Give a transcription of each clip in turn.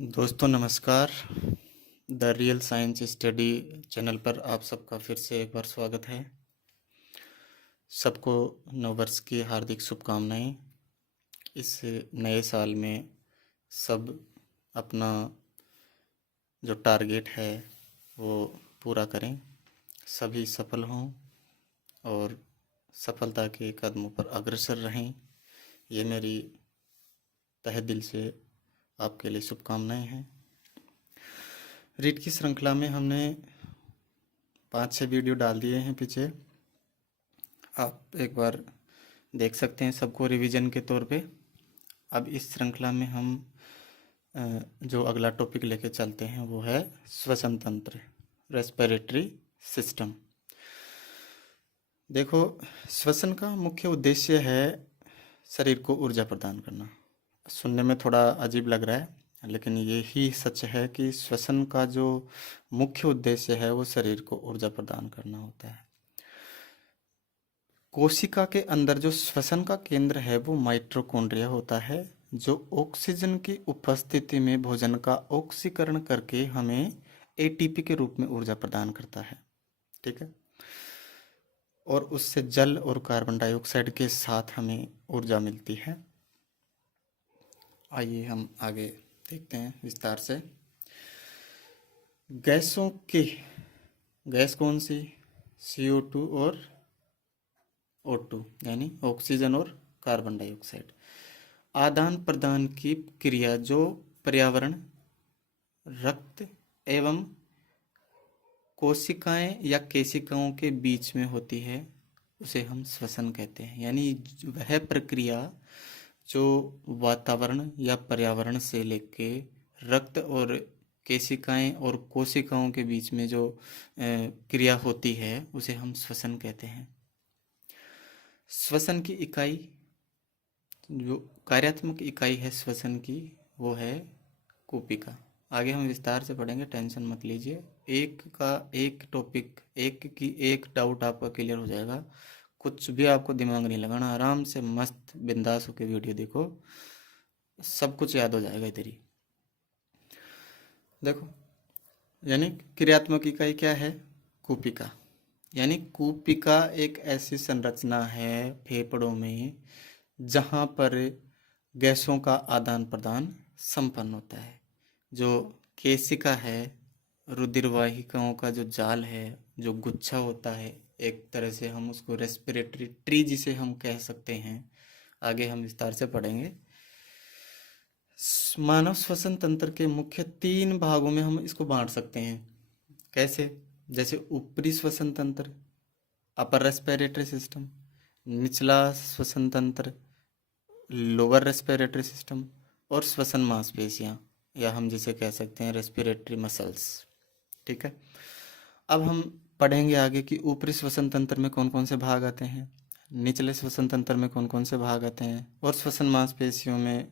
दोस्तों नमस्कार। The real science study channel पर आप सबका फिर से एक बार स्वागत है। सबको नववर्ष की हार्दिक शुभकामनाएं। इस नए साल में सब अपना जो टारगेट है वो पूरा करें, सभी सफल हों और सफलता के कदमों पर अग्रसर रहें। ये मेरी तहे दिल से आपके लिए शुभकामनाएं हैं। रीड की श्रृंखला में हमने 5-6 वीडियो डाल दिए हैं पीछे, आप एक बार देख सकते हैं सबको रिवीजन के तौर पे। अब इस श्रृंखला में हम जो अगला टॉपिक लेके चलते हैं वो है श्वसन तंत्र, रेस्पिरेटरी सिस्टम। देखो, श्वसन का मुख्य उद्देश्य है शरीर को ऊर्जा प्रदान करना। सुनने में थोड़ा अजीब लग रहा है, लेकिन यही सच है कि श्वसन का जो मुख्य उद्देश्य है वो शरीर को ऊर्जा प्रदान करना होता है। कोशिका के अंदर जो श्वसन का केंद्र है वो माइटोकॉन्ड्रिया होता है, जो ऑक्सीजन की उपस्थिति में भोजन का ऑक्सीकरण करके हमें एटीपी के रूप में ऊर्जा प्रदान करता है। ठीक है, और उससे जल और कार्बन डाइऑक्साइड के साथ हमें ऊर्जा मिलती है। आइए हम आगे देखते हैं विस्तार से। गैसों की गैस कौन सी? CO2 और O2 यानी ऑक्सीजन और कार्बन डाइऑक्साइड। आदान प्रदान की क्रिया जो पर्यावरण, रक्त एवं कोशिकाएं या केशिकाओं के बीच में होती है उसे हम श्वसन कहते हैं। यानी वह प्रक्रिया जो वातावरण या पर्यावरण से लेके रक्त और केशिकाएं और कोशिकाओं के बीच में जो क्रिया होती है उसे हम श्वसन कहते हैं। श्वसन की इकाई, जो कार्यात्मक इकाई है श्वसन की, वो है कूपिका। आगे हम विस्तार से पढ़ेंगे, टेंशन मत लीजिए। एक टॉपिक, एक डाउट आपका क्लियर हो जाएगा। कुछ भी आपको दिमाग नहीं लगाना, आराम से मस्त बिंदास होकर वीडियो देखो, सब कुछ याद हो जाएगा इधर ही। देखो, यानी क्रियात्मक इकाई क्या है? कूपिका। यानी कूपिका एक ऐसी संरचना है फेफड़ों में जहाँ पर गैसों का आदान प्रदान संपन्न होता है। जो केशिका है, रुधिरवाहिकाओं का जो जाल है, जो गुच्छा होता है, एक तरह से हम उसको रेस्पिरेटरी ट्री जिसे हम कह सकते हैं, आगे हम विस्तार से पढ़ेंगे। मानव श्वसन तंत्र के मुख्य 3 भागों में हम इसको बांट सकते हैं। कैसे? जैसे ऊपरी श्वसन तंत्र, अपर रेस्पिरेटरी सिस्टम, निचला श्वसन तंत्र, लोअर रेस्पिरेटरी सिस्टम, और श्वसन मांसपेशियां, या हम जिसे कह सकते हैं रेस्पिरेटरी मसल्स। ठीक है, अब हम पढ़ेंगे आगे कि ऊपरी श्वसन तंत्र में कौन कौन से भाग आते हैं, निचले श्वसन तंत्र में कौन कौन से भाग आते हैं, और श्वसन मांसपेशियों में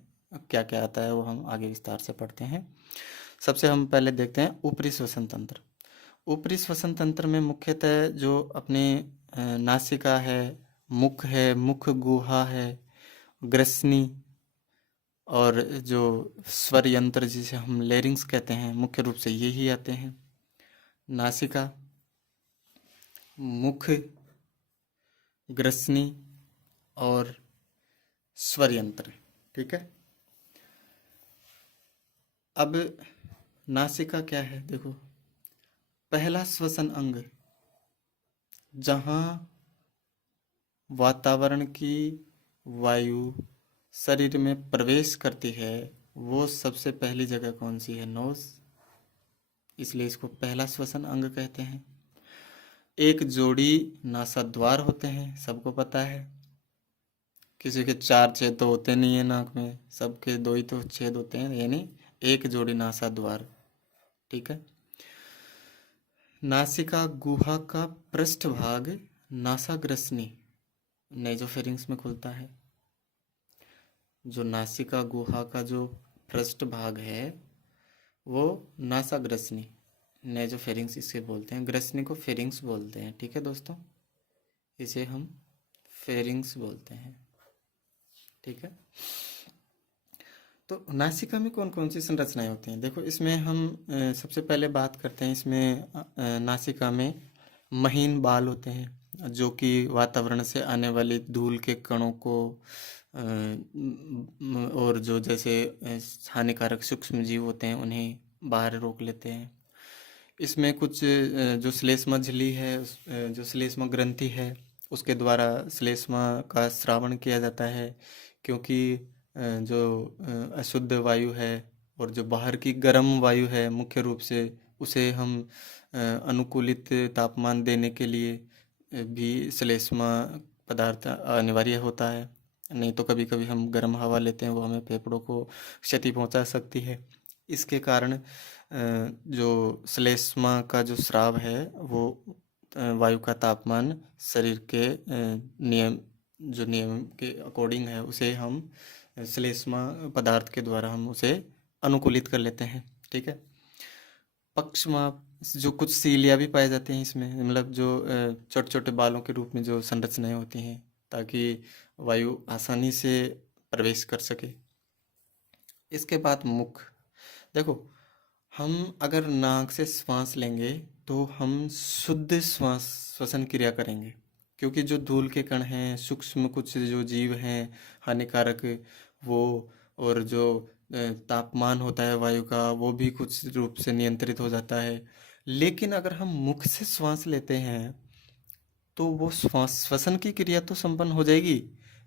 क्या क्या आता है, वो हम आगे विस्तार से पढ़ते हैं। सबसे हम पहले देखते हैं ऊपरी श्वसन तंत्र। ऊपरी श्वसन तंत्र में मुख्यतः जो अपने नासिका है, मुख है, मुख गुहा है, ग्रसनी, और जो स्वर यंत्र जिसे हम लेरिंग्स कहते हैं, मुख्य रूप से यही आते हैं। नासिका, मुख, ग्रसनी और स्वर यंत्र। ठीक है, अब नासिका क्या है? देखो, पहला श्वसन अंग जहाँ वातावरण की वायु शरीर में प्रवेश करती है, वो सबसे पहली जगह कौन सी है? नोज। इसलिए इसको पहला श्वसन अंग कहते हैं। एक जोड़ी नासाद्वार होते हैं, सबको पता है। किसी के 4 छेद तो होते नहीं है नाक में, सबके 2 ही तो छेद होते हैं, यानी एक जोड़ी नासाद्वार। ठीक है, नासिका गुहा का पृष्ठभाग नासाग्रसनी नेजोफेरिंक्स में खुलता है। जो नासिका गुहा का जो पृष्ठभाग है वो नासाग्रसनी नेजोफेरिंक्स इसे बोलते हैं। ग्रसनी को फेरिंग्स बोलते हैं। ठीक है दोस्तों, इसे हम फेरिंग्स बोलते हैं। ठीक है, तो नासिका में कौन कौन सी संरचनाएं होती हैं? देखो इसमें हम सबसे पहले बात करते हैं इसमें नासिका में महीन बाल होते हैं जो कि वातावरण से आने वाली धूल के कणों को और जो जैसे हानिकारक सूक्ष्म जीव होते हैं उन्हें बाहर रोक लेते हैं। इसमें कुछ जो श्लेष्मा झिल्ली है जो श्लेष्मा ग्रंथि है उसके द्वारा श्लेष्मा का स्रावण किया जाता है, क्योंकि जो अशुद्ध वायु है और जो बाहर की गर्म वायु है मुख्य रूप से उसे हम अनुकूलित तापमान देने के लिए भी श्लेष्मा पदार्थ अनिवार्य होता है। नहीं तो कभी कभी हम गर्म हवा लेते हैं वो हमें फेफड़ों को क्षति पहुंचा सकती है। इसके कारण जो श्लेष्मा का जो स्राव है वो वायु का तापमान शरीर के नियम के अकॉर्डिंग है उसे हम श्लेष्मा पदार्थ के द्वारा हम उसे अनुकूलित कर लेते हैं। ठीक है। पक्षमाप जो कुछ सीलिया भी पाए जाते हैं इसमें, मतलब जो छोटे छोटे बालों के रूप में जो संरचनाएं होती हैं ताकि वायु आसानी से प्रवेश कर सके। इसके बाद मुख। देखो हम अगर नाक से श्वास लेंगे तो हम शुद्ध श्वास श्वसन क्रिया करेंगे, क्योंकि जो धूल के कण हैं सूक्ष्म कुछ जो जीव हैं हानिकारक वो, और जो तापमान होता है वायु का वो भी कुछ रूप से नियंत्रित हो जाता है। लेकिन अगर हम मुख से श्वास लेते हैं तो वो श्वास श्वसन की क्रिया तो संपन्न हो जाएगी,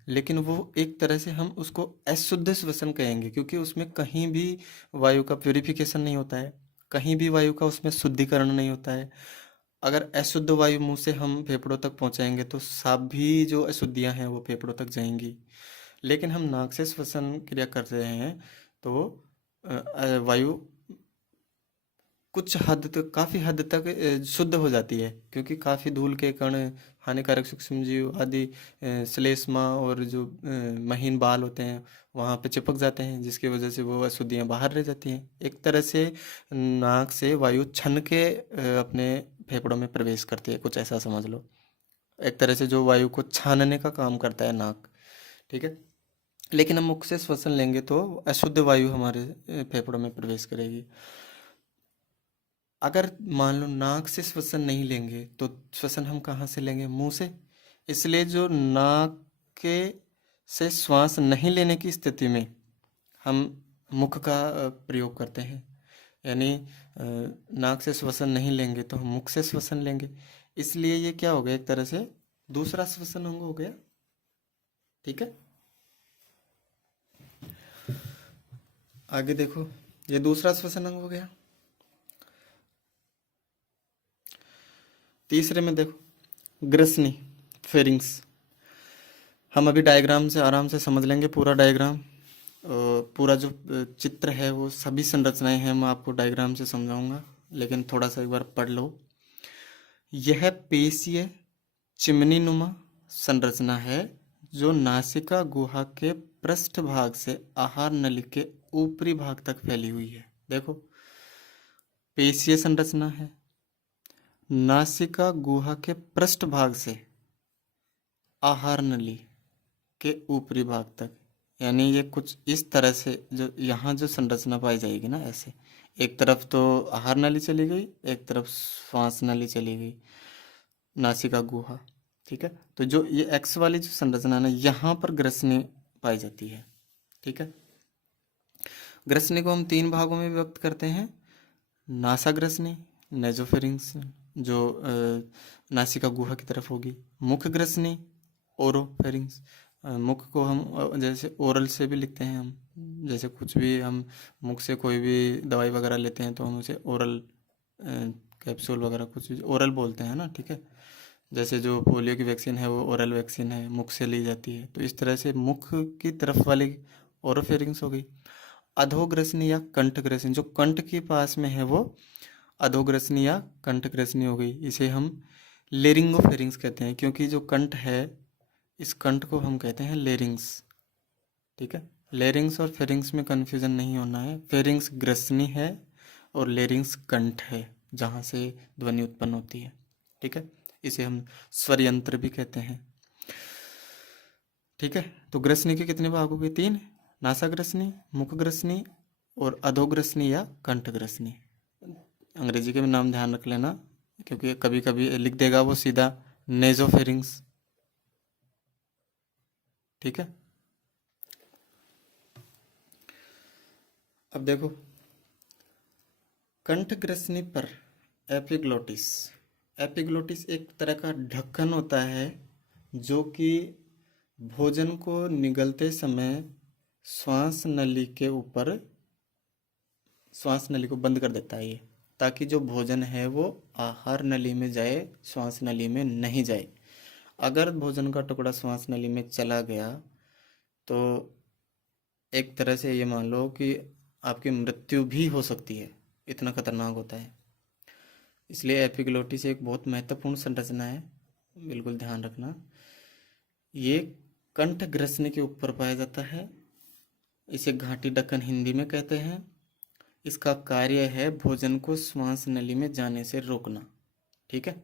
लेकिन वो एक तरह से हम उसको अशुद्ध श्वसन कहेंगे, क्योंकि उसमें कहीं भी वायु का प्यूरिफिकेशन नहीं होता है, कहीं भी वायु का उसमें शुद्धिकरण नहीं होता है। अगर अशुद्ध वायु मुंह से हम फेफड़ों तक पहुंचाएंगे तो सभी जो अशुद्धियां हैं वो फेफड़ों तक जाएंगी। लेकिन हम नाक से श्वसन क्रिया कर रहे हैं तो वायु कुछ हद तक, काफ़ी हद तक शुद्ध हो जाती है, क्योंकि काफ़ी धूल के कण हानिकारक सूक्ष्म जीव आदि श्लेष्मा और जो महीन बाल होते हैं वहाँ पे चिपक जाते हैं, जिसकी वजह से वो अशुद्धियाँ बाहर रह जाती हैं। एक तरह से नाक से वायु छन के अपने फेफड़ों में प्रवेश करती है, कुछ ऐसा समझ लो। एक तरह से जो वायु को छानने का काम करता है नाक। ठीक है। लेकिन हम मुख से श्वसन लेंगे तो अशुद्ध वायु हमारे फेफड़ों में प्रवेश करेगी। अगर मान लो नाक से श्वसन नहीं लेंगे तो श्वसन हम कहाँ से लेंगे? मुंह से। इसलिए जो नाक के से श्वास नहीं लेने की स्थिति में हम मुख का प्रयोग करते हैं, यानी नाक से श्वसन नहीं लेंगे तो हम मुख से श्वसन लेंगे। इसलिए ये क्या हो गया, एक तरह से दूसरा श्वसन अंग हो गया। ठीक है। आगे देखो, ये दूसरा श्वसन अंग हो गया। तीसरे में देखो ग्रसनी, फेरिंग्स। हम अभी डायग्राम से आराम से समझ लेंगे पूरा डायग्राम, पूरा जो चित्र है वो सभी संरचनाएं हैं मैं आपको डायग्राम से समझाऊंगा, लेकिन थोड़ा सा एक बार पढ़ लो। यह पेशीय चिमनी नुमा संरचना है जो नासिका गुहा के पृष्ठ भाग से आहार नली के ऊपरी भाग तक फैली हुई है। देखो पेशीय संरचना है, नासिका गुहा के पृष्ठ भाग से आहार नली के ऊपरी भाग तक, यानी ये कुछ इस तरह से जो यहाँ जो संरचना पाई जाएगी ना, ऐसे एक तरफ तो आहार नली चली गई, एक तरफ श्वास नली चली गई, नासिका गुहा। ठीक है। तो जो ये एक्स वाली जो संरचना है ना, यहाँ पर ग्रसनी पाई जाती है। ठीक है। ग्रसनी को हम तीन भागों में व्यक्त करते हैं, नासाग्रसनी, नेजोफेरिंग्स जो नासिका गुहा की तरफ होगी, मुख ग्रसनी, ओरोफेरिंग्स। मुख को हम जैसे ओरल से भी लिखते हैं हम, जैसे कुछ भी हम मुख से कोई भी दवाई वगैरह लेते हैं तो हम उसे ओरल कैप्सूल वगैरह कुछ भी ओरल बोलते हैं ना। ठीक है। जैसे जो पोलियो की वैक्सीन है वो ओरल वैक्सीन है, मुख से ली जाती है। तो इस तरह से मुख की तरफ वाली ओरोफेरिंग्स हो गई। अधोग्रसनी या कंठग्रसनी, जो कंठ के पास में है वो अधोग्रसनी या कंठग्रसनी हो गई। इसे हम लेरिंगोफेरिंग्स कहते हैं, क्योंकि जो कंठ है इस कंठ को हम कहते हैं लेरिंग्स। ठीक है। लेरिंग्स और फेरिंग्स में कन्फ्यूजन नहीं होना है। फेरिंग्स ग्रसनी है और लेरिंग्स कंठ है जहाँ से ध्वनि उत्पन्न होती है। ठीक है। इसे हम स्वर यंत्र भी कहते हैं। ठीक है। तो ग्रसनी के कितने भाग हो गए? तीन, नासाग्रसनी, मुखग्रसनी और अधोग्रसनी या कंठग्रसनी। अंग्रेजी के भी नाम ध्यान रख लेना, क्योंकि कभी कभी लिख देगा वो सीधा नेजोफेरिंग्स। ठीक है। अब देखो, कंठग्रसनी पर एपिग्लोटिस। एपिग्लोटिस एक तरह का ढक्कन होता है जो कि भोजन को निगलते समय श्वास नली के ऊपर, श्वास नली को बंद कर देता है ये, ताकि जो भोजन है वो आहार नली में जाए, श्वास नली में नहीं जाए। अगर भोजन का टुकड़ा श्वास नली में चला गया तो एक तरह से ये मान लो कि आपकी मृत्यु भी हो सकती है, इतना खतरनाक होता है। इसलिए एपिग्लोटिस एक बहुत महत्वपूर्ण संरचना है, बिल्कुल ध्यान रखना। ये कंठ ग्रसनी के ऊपर पाया जाता है। इसे घाटी ढक्कन हिंदी में कहते हैं। इसका कार्य है भोजन को श्वास नली में जाने से रोकना। ठीक है।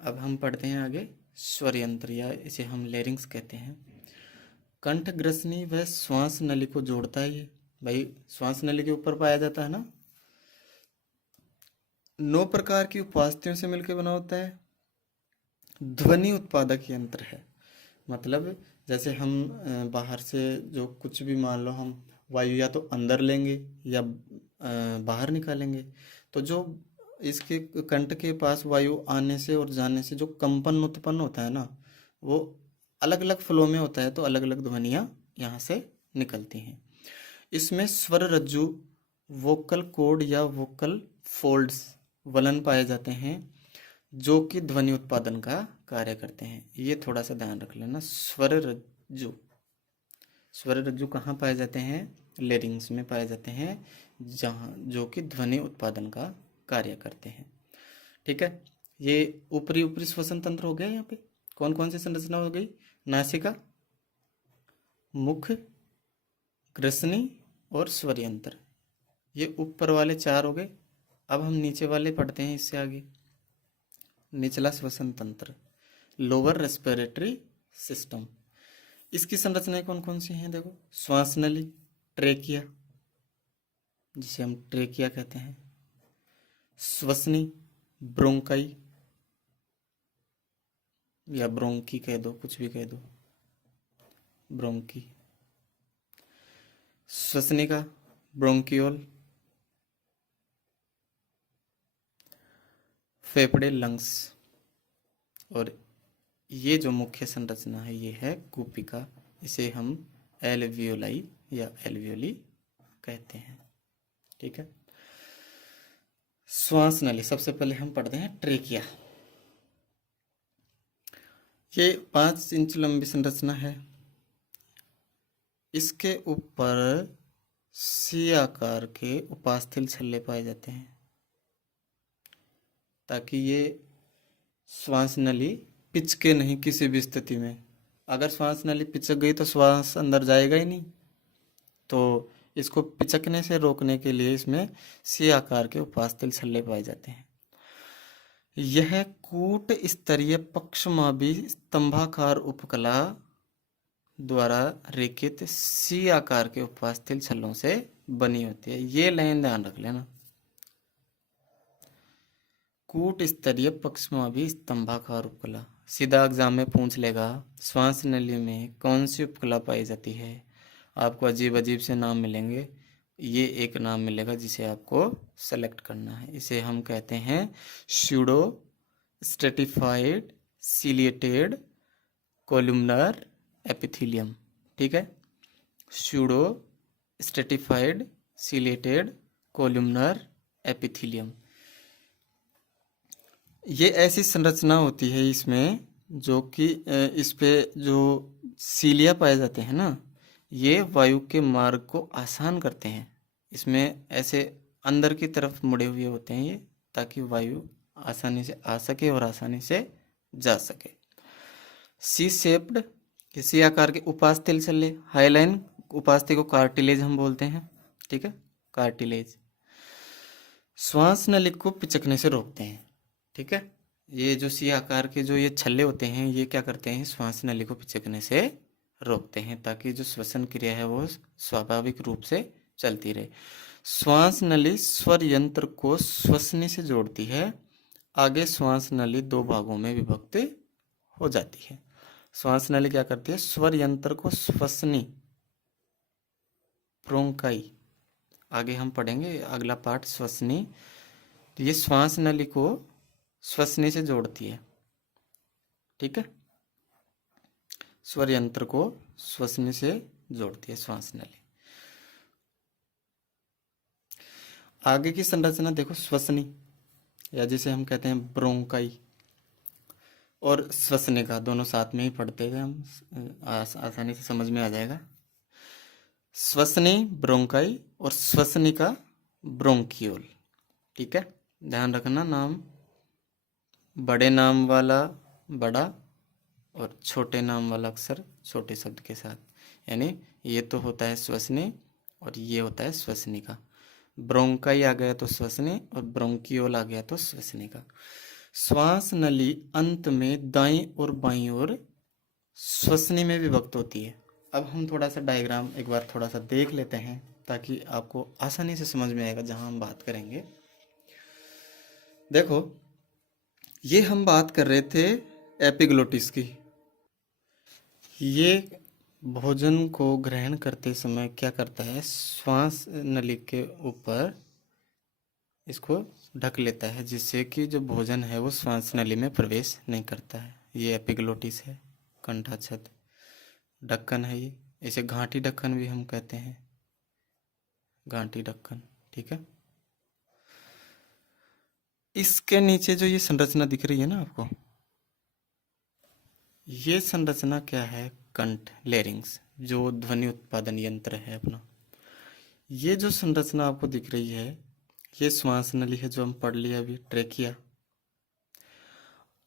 अब हम पढ़ते हैं आगे स्वर यंत्र, या इसे हम लेरिंग्स कहते हैं। कंठ ग्रसनी वह श्वास नली को जोड़ता है। ये भाई श्वास नली के ऊपर पाया जाता है ना। 9 प्रकार की उपास्थियों से मिलकर बना होता है। ध्वनि उत्पादक यंत्र है, मतलब जैसे हम बाहर से जो कुछ भी मान लो हम वायु या तो अंदर लेंगे या बाहर निकालेंगे, तो जो इसके कंठ के पास वायु आने से और जाने से जो कंपन उत्पन्न होता है ना, वो अलग अलग फ्लो में होता है, तो अलग अलग ध्वनियाँ यहाँ से निकलती हैं। इसमें स्वर रज्जु, वोकल कॉर्ड या वोकल फोल्ड्स वलन पाए जाते हैं जो कि ध्वनि उत्पादन का कार्य करते हैं। ये थोड़ा सा ध्यान रख लेना। स्वर रज्जु, स्वर रज्जु कहाँ पाए जाते हैं? लेरिंग्स में पाए जाते हैं, जहाँ जो कि ध्वनि उत्पादन का कार्य करते हैं। ठीक है। ये ऊपरी ऊपरी श्वसन तंत्र हो गया। यहाँ पे कौन कौन सी संरचना हो गई? नासिका, मुख, ग्रसनी और स्वर यंत्र। ये ऊपर वाले 4 हो गए। अब हम नीचे वाले पढ़ते हैं इससे आगे। निचला श्वसन तंत्र, लोअर रेस्पिरेटरी सिस्टम। इसकी संरचनाएं कौन कौन सी हैं? देखो, श्वास नली, ट्रेकिया जिसे हम ट्रेकिया कहते हैं, श्वसनी, ब्रोंकाई या ब्रोंकी कह दो, कुछ भी कह दो, ब्रोंकी। श्वसनिका, ब्रोंकियोल। फेफड़े, लंग्स। और ये जो मुख्य संरचना है ये है कूपिका। इसे हम एल्वियोलाई या एल्वियोली कहते हैं। ठीक है। श्वास नली, सबसे पहले हम पढ़ते हैं ट्रेकिया। ये 5 इंच लंबी संरचना है। इसके ऊपर सी आकार के उपास्थल छल्ले पाए जाते हैं, ताकि ये श्वास नली पिचके नहीं किसी भी स्थिति में। अगर श्वास नली पिचक गई तो श्वास अंदर जाएगा ही नहीं, तो इसको पिचकने से रोकने के लिए इसमें सी आकार के उपास्थल छल्ले पाए जाते हैं। यह कूट स्तरीय पक्षमाभी स्तंभाकार उपकला द्वारा रेखित सी आकार के उपास्थल छल्लों से बनी होती है। ये लाइन ध्यान रख लेना। कूट स्तरीय पक्षमाभी स्तंभाकार उपकला। सीधा एग्जाम में पूछ लेगा श्वास नली में कौन सी उपकला पाई जाती है। आपको अजीब अजीब से नाम मिलेंगे, ये एक नाम मिलेगा जिसे आपको सेलेक्ट करना है। इसे हम कहते हैं pseudo stratified ciliated columnar epithelium. ठीक है। Pseudo stratified ciliated columnar epithelium. ये ऐसी संरचना होती है इसमें जो कि इस पे जो सीलिया पाए जाते हैं ना, ये वायु के मार्ग को आसान करते हैं। इसमें ऐसे अंदर की तरफ मुड़े हुए होते हैं ये, ताकि वायु आसानी से आ सके और आसानी से जा सके। सी शेप्ड, किसी आकार के उपास्थल छल्ले, हाईलाइन उपास्थि को कार्टिलेज हम बोलते हैं। ठीक है, कार्टिलेज श्वास नली को पिचकने से रोकते हैं। ठीक है। ये जो सी आकार के जो ये छल्ले होते हैं ये क्या करते हैं? श्वास नली को पिचकने से रोकते हैं ताकि जो श्वसन क्रिया है वो स्वाभाविक रूप से चलती रहे। श्वास नली स्वर यंत्र को श्वसनी से जोड़ती है। आगे श्वास नली दो भागों में विभक्त हो जाती है। श्वास नली क्या करती है? स्वर यंत्र को श्वसनी, ब्रोंकाई, आगे हम पढ़ेंगे अगला पार्ट श्वसनी। तो ये श्वास नली को श्वसनी से जोड़ती है, ठीक है। स्वर यंत्र को श्वसनी से जोड़ती है श्वास नली। आगे की संरचना देखो, श्वसनी या जिसे हम कहते हैं ब्रोंकाई और श्वसनिका, दोनों साथ में ही पढ़ते थे हम, आसानी से समझ में आ जाएगा। श्वसनी ब्रोंकाई और श्वसनिका ब्रोंकियोल, ठीक है। ध्यान रखना, नाम बड़े नाम वाला बड़ा और छोटे नाम वाला अक्षर छोटे शब्द के साथ, यानी ये तो होता है श्वसनी और ये होता है श्वसनिका। ब्रोंकाई आ गया तो श्वसनी और ब्रोंकियोल आ गया तो श्वसनिका। श्वास नली अंत में दाईं और बाईं ओर श्वसनी में विभक्त होती है। अब हम थोड़ा सा डायग्राम एक बार थोड़ा सा देख लेते हैं ताकि आपको आसानी से समझ में आएगा जहां हम बात करेंगे। देखो, ये हम बात कर रहे थे एपिग्लोटिस की। ये भोजन को ग्रहण करते समय क्या करता है? श्वास नली के ऊपर इसको ढक लेता है जिससे कि जो भोजन है वो श्वास नली में प्रवेश नहीं करता है। ये एपिग्लोटिस है, कंठाच्छद ढक्कन है ये। इसे घाटी ढक्कन भी हम कहते हैं, घाटी ढक्कन, ठीक है। इसके नीचे जो ये संरचना दिख रही है ना आपको, ये संरचना क्या है? कंठ, लेरिंग्स, जो ध्वनि उत्पादन यंत्र है अपना। ये जो संरचना आपको दिख रही है ये श्वास नली है, जो हम पढ़ लिया अभी, ट्रेकिया।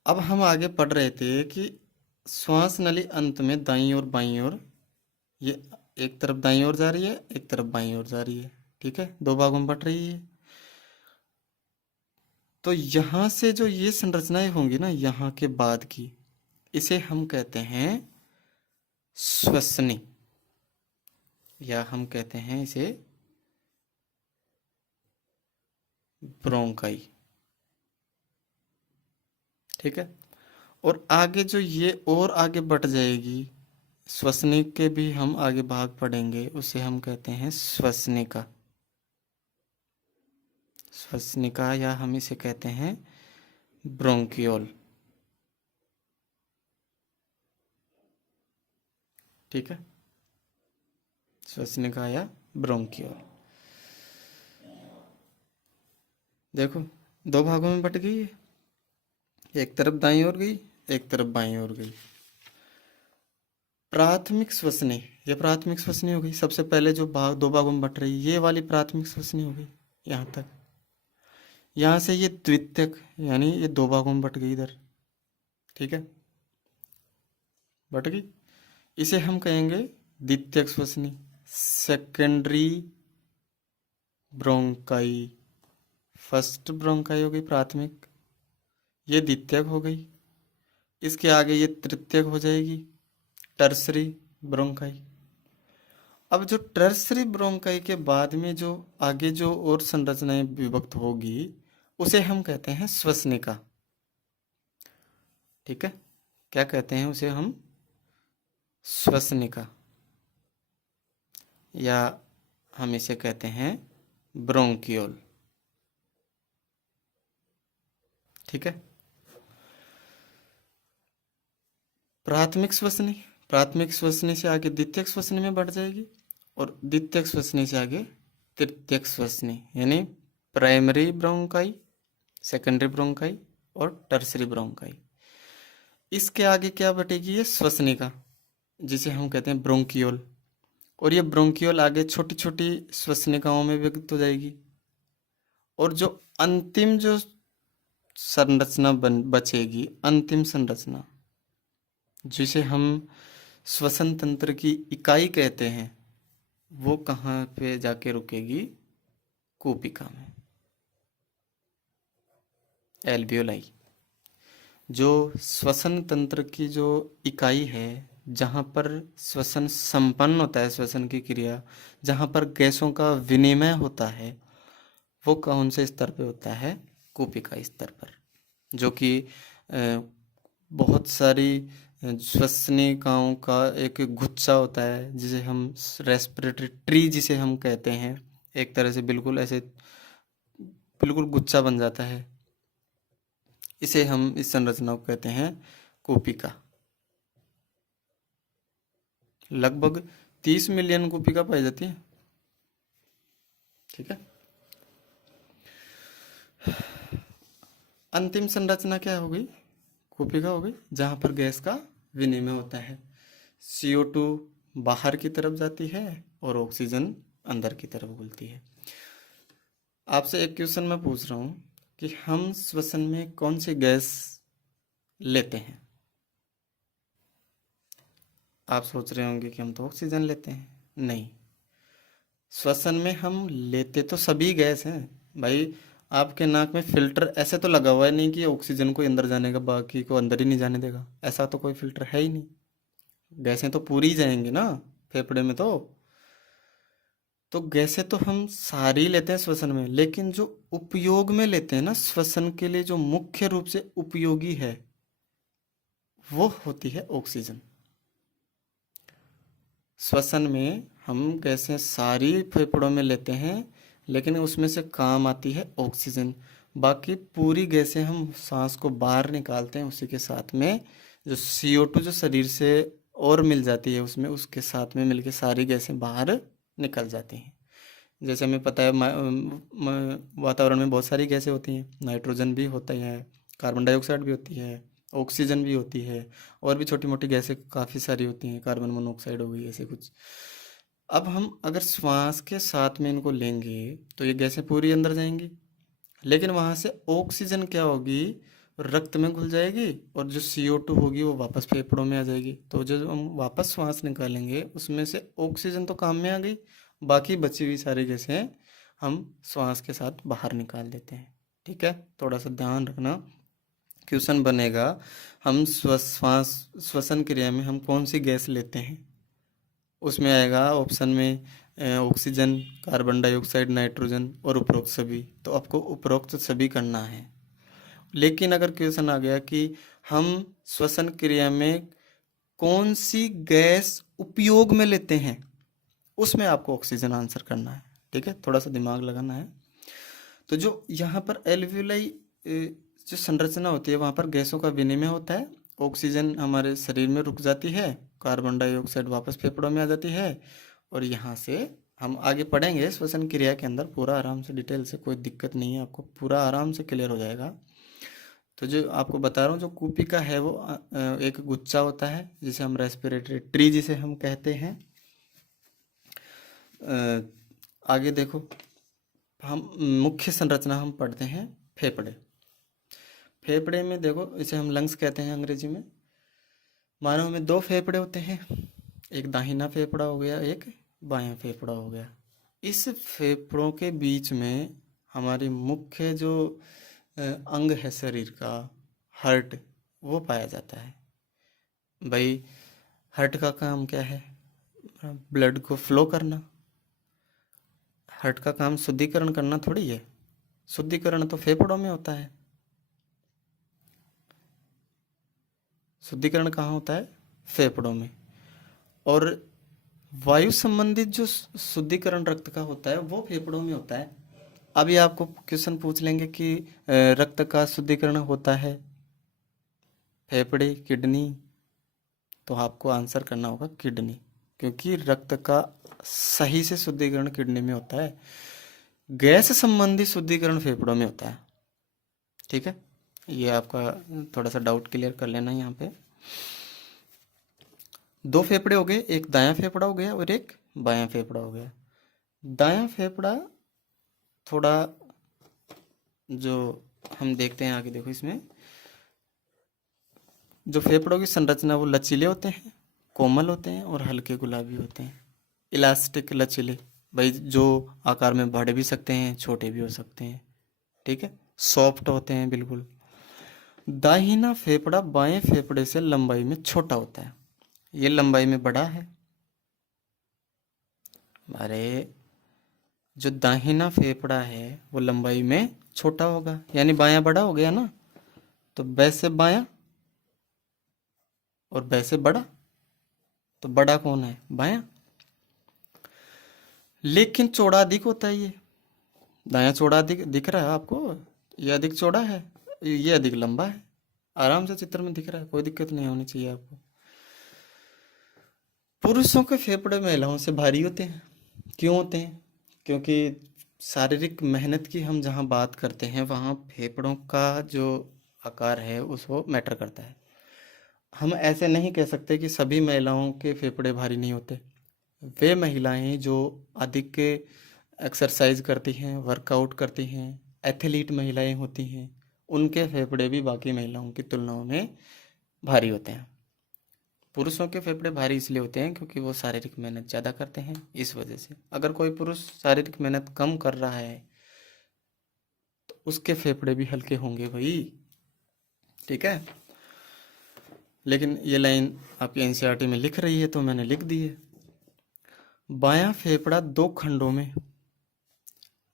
अब हम आगे पढ़ रहे थे कि श्वास नली अंत में दाईं और बाईं ओर, ये एक तरफ दाईं ओर जा रही है, एक तरफ बाईं ओर जा रही है, ठीक है, दो भागों में बट रही है। तो यहां से जो ये संरचनाएं होंगी ना यहाँ के बाद की, इसे हम कहते हैं श्वसनी, या हम कहते हैं इसे ब्रोंकाई, ठीक है। और आगे जो ये और आगे बढ़ जाएगी, श्वसनी के भी हम आगे भाग पढ़ेंगे, उसे हम कहते हैं श्वसनिका, श्वसनिका, या हम इसे कहते हैं ब्रोंकियोल, ठीक है, श्वसनिका या ब्रोंकियोल। देखो, दो भागों में बट गई है, एक तरफ दाईं ओर गई, एक तरफ बाईं ओर गई। प्राथमिक श्वसनी, ये प्राथमिक श्वसनी हो गई। सबसे पहले जो भाग दो भागों में बट रही, ये वाली प्राथमिक श्वसनी हो गई यहाँ तक। यहाँ से ये द्वितीयक, यानी ये दो भागों में बट गई इधर, ठीक है, बट गई। इसे हम कहेंगे द्वितीयक श्वसनी, सेकेंडरी ब्रोंकाई। फर्स्ट ब्रोंकाई हो गई प्राथमिक, ये द्वितीयक हो गई। इसके आगे ये तृतीयक हो जाएगी, टर्सरी ब्रोंकाई। अब जो टर्सरी ब्रोंकाई के बाद में जो आगे जो और संरचनाएं विभक्त होगी उसे हम कहते हैं श्वसनिका, ठीक है। क्या कहते हैं उसे हम? श्वसनिका, या हम इसे कहते हैं ब्रोंकियोल, ठीक है। प्राथमिक श्वसनी, प्राथमिक श्वसनी से आगे द्वितीयक श्वसनी में बढ़ जाएगी, और द्वितीयक श्वसनी से आगे तृतीयक श्वसनी, यानी प्राइमरी ब्रोंकाई, सेकेंडरी ब्रोंकाई और टर्सरी ब्रोंकाई। इसके आगे क्या बटेगी? ये श्वसनिका, जिसे हम कहते हैं ब्रोंकियोल। और ये ब्रोंकियोल आगे छोटी छोटी श्वसनिकाओं में विभक्त हो जाएगी। और जो अंतिम जो संरचना बचेगी, अंतिम संरचना जिसे हम श्वसन तंत्र की इकाई कहते हैं, वो कहाँ पे जाके रुकेगी? कूपिका में, एल्वियोलाई। जो श्वसन तंत्र की जो इकाई है जहाँ पर श्वसन संपन्न होता है, श्वसन की क्रिया, जहाँ पर गैसों का विनिमय होता है, वो कौन से स्तर पे होता है? कूपिका स्तर पर, जो कि बहुत सारी श्वसनिकाओं का एक गुच्छा होता है, जिसे हम रेस्पिरेटरी ट्री जिसे हम कहते हैं। एक तरह से बिल्कुल ऐसे बिल्कुल गुच्छा बन जाता है। इसे हम इस संरचना को कहते हैं कूपिका। लगभग 30 मिलियन कूपिका पाई जाती है। ठीक है। अंतिम संरचना क्या हो गई? कूपिका हो गई, जहां पर गैस का विनिमय होता है। CO2 बाहर की तरफ जाती है और ऑक्सीजन अंदर की तरफ घुलती है। आपसे एक क्वेश्चन मैं पूछ रहा हूँ कि हम श्वसन में कौन सी गैस लेते हैं? आप सोच रहे होंगे कि हम तो ऑक्सीजन लेते हैं। नहीं, श्वसन में हम लेते तो सभी गैस हैं भाई। आपके नाक में फिल्टर ऐसे तो लगा हुआ है नहीं कि ऑक्सीजन को अंदर जाने का, बाकी को अंदर ही नहीं जाने देगा। ऐसा तो कोई फिल्टर है ही नहीं। गैसें तो पूरी ही जाएंगी ना फेफड़े में। तो गैसें तो हम सारी लेते हैं श्वसन में, लेकिन जो उपयोग में लेते हैं ना श्वसन के लिए, जो मुख्य रूप से उपयोगी है, वो होती है ऑक्सीजन। श्वसन में हम गैसें सारी फेफड़ों में लेते हैं, लेकिन उसमें से काम आती है ऑक्सीजन। बाकी पूरी गैसें हम सांस को बाहर निकालते हैं, उसी के साथ में जो CO2 जो शरीर से और मिल जाती है उसमें, उसके साथ में मिलके सारी गैसें बाहर निकल जाती हैं। जैसे हमें पता है वातावरण में बहुत सारी गैसें होती हैं। नाइट्रोजन भी होता है, कार्बन डाइऑक्साइड भी होती है, ऑक्सीजन भी होती है, और भी छोटी मोटी गैसें काफ़ी सारी होती हैं, कार्बन मोनोऑक्साइड हो गई, ऐसे कुछ। अब हम अगर श्वास के साथ में इनको लेंगे तो ये गैसें पूरी अंदर जाएंगी, लेकिन वहाँ से ऑक्सीजन क्या होगी? रक्त में घुल जाएगी, और जो CO2 होगी वो वापस फेफड़ों में आ जाएगी। तो जो हम वापस श्वास निकालेंगे उसमें से ऑक्सीजन तो काम में आ गई, बाकी बची हुई सारी गैसें हम श्वास के साथ बाहर निकाल देते हैं। ठीक है, थोड़ा सा ध्यान रखना। क्वेश्चन बनेगा हम श्वसन क्रिया में हम कौन सी गैस लेते हैं, उसमें आएगा ऑप्शन में ऑक्सीजन, कार्बन डाइऑक्साइड, नाइट्रोजन और उपरोक्त सभी। तो आपको उपरोक्त सभी करना है। लेकिन अगर क्वेश्चन आ गया कि हम श्वसन क्रिया में कौन सी गैस उपयोग में लेते हैं, उसमें आपको ऑक्सीजन आंसर करना है। ठीक है, थोड़ा सा दिमाग लगाना है। तो जो यहाँ पर एल्वियोलाई जो संरचना होती है, वहाँ पर गैसों का विनिमय होता है। ऑक्सीजन हमारे शरीर में रुक जाती है, कार्बन डाइऑक्साइड वापस फेफड़ों में आ जाती है, और यहाँ से हम आगे पढ़ेंगे श्वसन क्रिया के अंदर पूरा आराम से, डिटेल से, कोई दिक्कत नहीं है, आपको पूरा आराम से क्लियर हो जाएगा। तो जो आपको बता रहा हूँ, जो कूपिका है वो एक गुच्छा होता है, जिसे हम रेस्पिरेटरी ट्री जिसे हम कहते हैं। आगे देखो, हम मुख्य संरचना हम पढ़ते हैं फेफड़े। फेफड़े में देखो, इसे हम लंग्स कहते हैं अंग्रेजी में। मानव में 2 फेफड़े होते हैं, एक दाहिना फेफड़ा हो गया, एक बायां फेफड़ा हो गया। इस फेफड़ों के बीच में हमारी मुख्य जो अंग है शरीर का, हार्ट, वो पाया जाता है। भाई हार्ट का काम क्या है? ब्लड को फ्लो करना। हार्ट का काम शुद्धिकरण करना थोड़ी है। शुद्धिकरण तो फेफड़ों में होता है। शुद्धिकरण कहाँ होता है? फेफड़ों में। और वायु संबंधित जो शुद्धिकरण रक्त का होता है वो फेफड़ों में होता है। अभी आपको क्वेश्चन पूछ लेंगे कि रक्त का शुद्धिकरण होता है फेफड़े, किडनी, तो आपको आंसर करना होगा किडनी, क्योंकि रक्त का सही से शुद्धिकरण किडनी में होता है। गैस संबंधी शुद्धिकरण फेफड़ों में होता है। ठीक है, ये आपका थोड़ा सा डाउट क्लियर कर लेना। यहाँ पे 2 फेफड़े हो गए, एक दायां फेफड़ा हो गया और एक बायां फेफड़ा हो गया। दायां फेफड़ा थोड़ा, जो हम देखते हैं आगे देखो, इसमें जो फेफड़ों की संरचना वो लचीले होते हैं, कोमल होते हैं और हल्के गुलाबी होते हैं। इलास्टिक, लचीले, भाई जो आकार में बढ़ भी सकते हैं, छोटे भी हो सकते हैं। ठीक है, सॉफ्ट होते हैं बिल्कुल। दाहिना फेफड़ा बाएं फेफड़े से लंबाई में छोटा होता है। ये लंबाई में बड़ा है। अरे जो दाहिना फेफड़ा है वो लंबाई में छोटा होगा, यानी बायां बड़ा हो गया ना। तो बै से बायां और बै से बड़ा, तो बड़ा कौन है? बायां। लेकिन चौड़ा अधिक होता है ये। दायां चौड़ा अधिक दिख रहा है आपको, ये अधिक चौड़ा है, ये अधिक लंबा है। आराम से चित्र में दिख रहा है, कोई दिक्कत नहीं होनी चाहिए आपको। पुरुषों के फेफड़े महिलाओं से भारी होते हैं। क्यों होते हैं? क्योंकि शारीरिक मेहनत की हम जहाँ बात करते हैं वहाँ फेफड़ों का जो आकार है उसको मैटर करता है। हम ऐसे नहीं कह सकते कि सभी महिलाओं के फेफड़े भारी नहीं होते। वे महिलाएं जो अधिक एक्सरसाइज करती हैं, वर्कआउट करती हैं, एथलीट महिलाएं होती हैं, उनके फेफड़े भी बाकी महिलाओं की तुलनाओं में भारी होते हैं। पुरुषों के फेफड़े भारी इसलिए होते हैं क्योंकि वो शारीरिक मेहनत ज़्यादा करते हैं, इस वजह से। अगर कोई पुरुष शारीरिक मेहनत कम कर रहा है तो उसके फेफड़े भी हल्के होंगे भाई, ठीक है। लेकिन ये लाइन आपकी एनसीईआरटी में लिख रही है तो मैंने लिख दी है। बायां फेफड़ा दो खंडों में,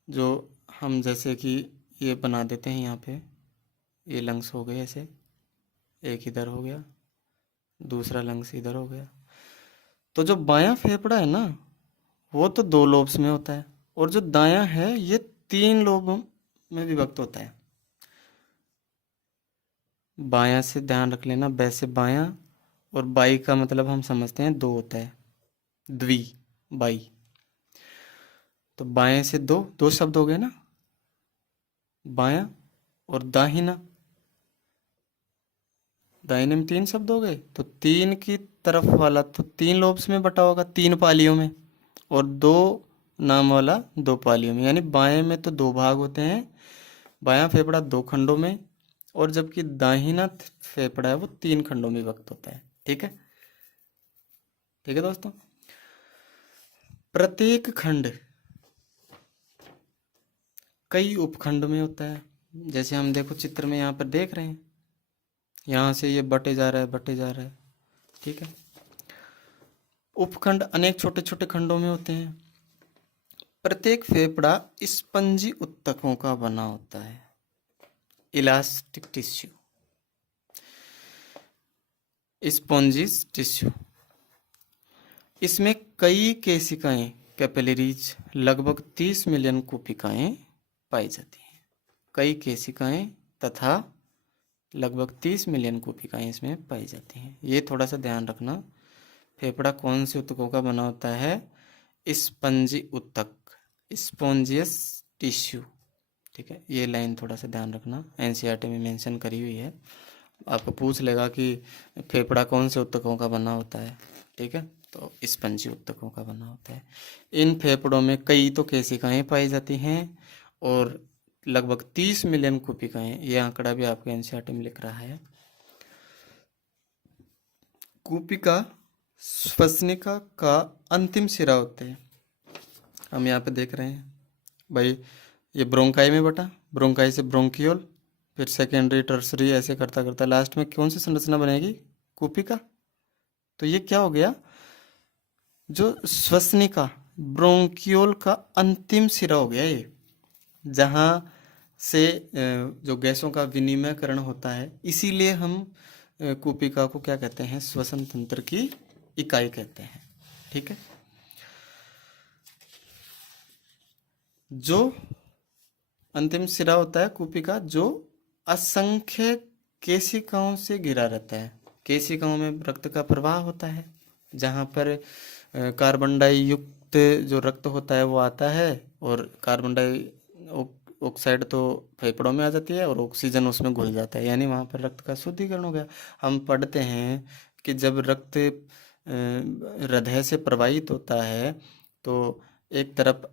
जो हम जैसे कि ये बना देते हैं यहाँ पे, ये लंग्स हो गए ऐसे, एक इधर हो गया, दूसरा लंग्स इधर हो गया। तो जो बायां फेफड़ा है ना वो तो दो लोब्स में होता है, और जो दायां है ये तीन लोबों में विभक्त होता है। बायां से ध्यान रख लेना, बै से बायां, और बाई का मतलब हम समझते हैं दो होता है, द्वि बाई। तो बाएं से दो, दो शब्द हो गए ना, बायां और दाहिना, दाहिने में तीन शब्द हो गए। तो तीन की तरफ वाला तो तीन लोब्स में बटा होगा, तीन पालियों में, और दो नाम वाला दो पालियों में, यानी बाएं में तो दो भाग होते हैं, बायां फेफड़ा दो खंडों में, और जबकि दाहिना फेफड़ा है वो तीन खंडों में विभक्त होता है। ठीक है, ठीक है दोस्तों। प्रत्येक खंड कई उपखंड में होता है। जैसे हम देखो चित्र में यहाँ पर देख रहे हैं, यहाँ से ये बटे जा रहा है, बटे जा रहा है, ठीक है। उपखंड अनेक छोटे छोटे खंडों में होते हैं। प्रत्येक फेफड़ा स्पंजी उत्तकों का बना होता है, इलास्टिक टिश्यू, स्पॉन्जिस टिश्यू। इसमें कई केशिकाएं, कैपिलरीज, लगभग 30 मिलियन कोशिकाएं पाई जाती हैं। कई केशिकाएं तथा लगभग 30 मिलियन कोशिकाएं इसमें पाई जाती हैं। ये थोड़ा सा ध्यान रखना। फेफड़ा कौन से उत्तकों का बना होता है? स्पंजी उत्तक, स्पॉन्जियस टिश्यू, ठीक है। ये लाइन थोड़ा सा ध्यान रखना, एनसीईआरटी में मेंशन करी हुई है। आपको पूछ लेगा कि फेफड़ा कौन से उत्तकों का बना होता है, ठीक है, तो स्पंजी उत्तकों का बना होता है। इन फेफड़ों में कई तो केशिकाएं पाई जाती हैं और लगभग 30 मिलियन कोशिकाएं, ये आंकड़ा भी आपके एनसीईआरटी में लिख रहा है। कोशिका श्वसनिका का अंतिम सिरा होते हैं। हम यहाँ पे देख रहे हैं भाई, ये ब्रोंकाई में बटा, ब्रोंकाई से ब्रोंकियोल, फिर सेकेंडरी, टर्सरी, ऐसे करता करता लास्ट में कौन सी संरचना बनेगी? कोशिका। तो ये क्या हो गया? जो श्वसनिका, ब्रोंकियोल का अंतिम सिरा हो गया ये, जहाँ से जो गैसों का विनिमयकरण होता है। इसीलिए हम कोशिका को क्या कहते हैं? श्वसन तंत्र की इकाई कहते हैं, ठीक है। जो अंतिम सिरा होता है कोशिका, जो असंख्य केशिकाओं से घिरा रहता है। केशिकाओं में रक्त का प्रवाह होता है, जहाँ पर कार्बन डाई युक्त जो रक्त होता है वो आता है, और कार्बन डाई ऑक्साइड तो फेफड़ों में आ जाती है और ऑक्सीजन उसमें घुल जाता है, यानी वहाँ पर रक्त का शुद्धिकरण हो गया। हम पढ़ते हैं कि जब रक्त हृदय से प्रवाहित होता है तो एक तरफ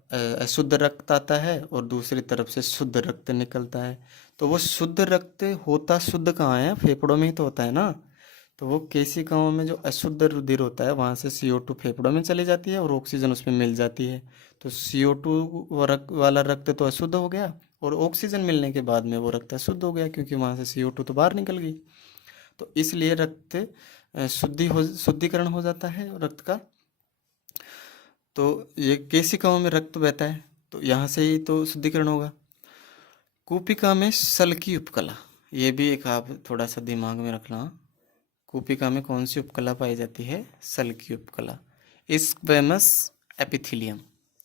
अशुद्ध रक्त आता है और दूसरी तरफ से शुद्ध रक्त निकलता है। तो वो शुद्ध रक्त होता शुद्ध कहाँ है? फेफड़ों में ही तो होता है ना। तो वो केशिकाओं में जो अशुद्ध रुधिर होता है वहाँ से CO2 फेफड़ों में चली जाती है और ऑक्सीजन उसमें मिल जाती है। तो CO2 वाला रक्त तो अशुद्ध हो गया, और ऑक्सीजन मिलने के बाद में वो रक्त अशुद्ध हो गया, क्योंकि वहाँ से CO2 तो बाहर निकल गई। तो इसलिए रक्त शुद्धिकरण हो जाता है रक्त का। तो ये केशिकाओं में रक्त बहता है, तो यहाँ से ही तो शुद्धिकरण होगा। कूपिका में सल की उपकला, ये भी एक आप थोड़ा सा दिमाग में रखना। कूपिका में कौन सी उपकला पाई जाती है? सल की उपकला। स्क्वेमस एपिथेलियम,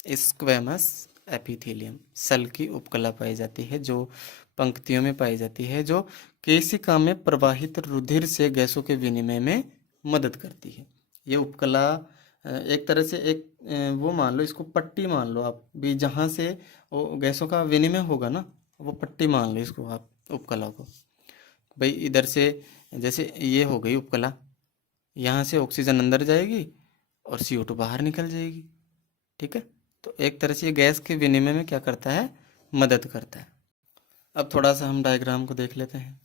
स्क्वेमस एपिथेलियम, सल की उपकला पाई जाती है, जो पंक्तियों में पाई जाती है, जो केशिका में प्रवाहित रुधिर से गैसों के विनिमय में मदद करती है। ये उपकला एक तरह से एक वो मान लो, इसको पट्टी मान लो आप भी, जहाँ से वो गैसों का विनिमय होगा ना, वो पट्टी मान लो इसको आप, उपकला को। भाई इधर से जैसे ये हो गई उपकला, यहाँ से ऑक्सीजन अंदर जाएगी और CO2 बाहर निकल जाएगी, ठीक है। तो एक तरह से ये गैस के विनिमय में क्या करता है? मदद करता है। अब थोड़ा सा हम डायग्राम को देख लेते हैं।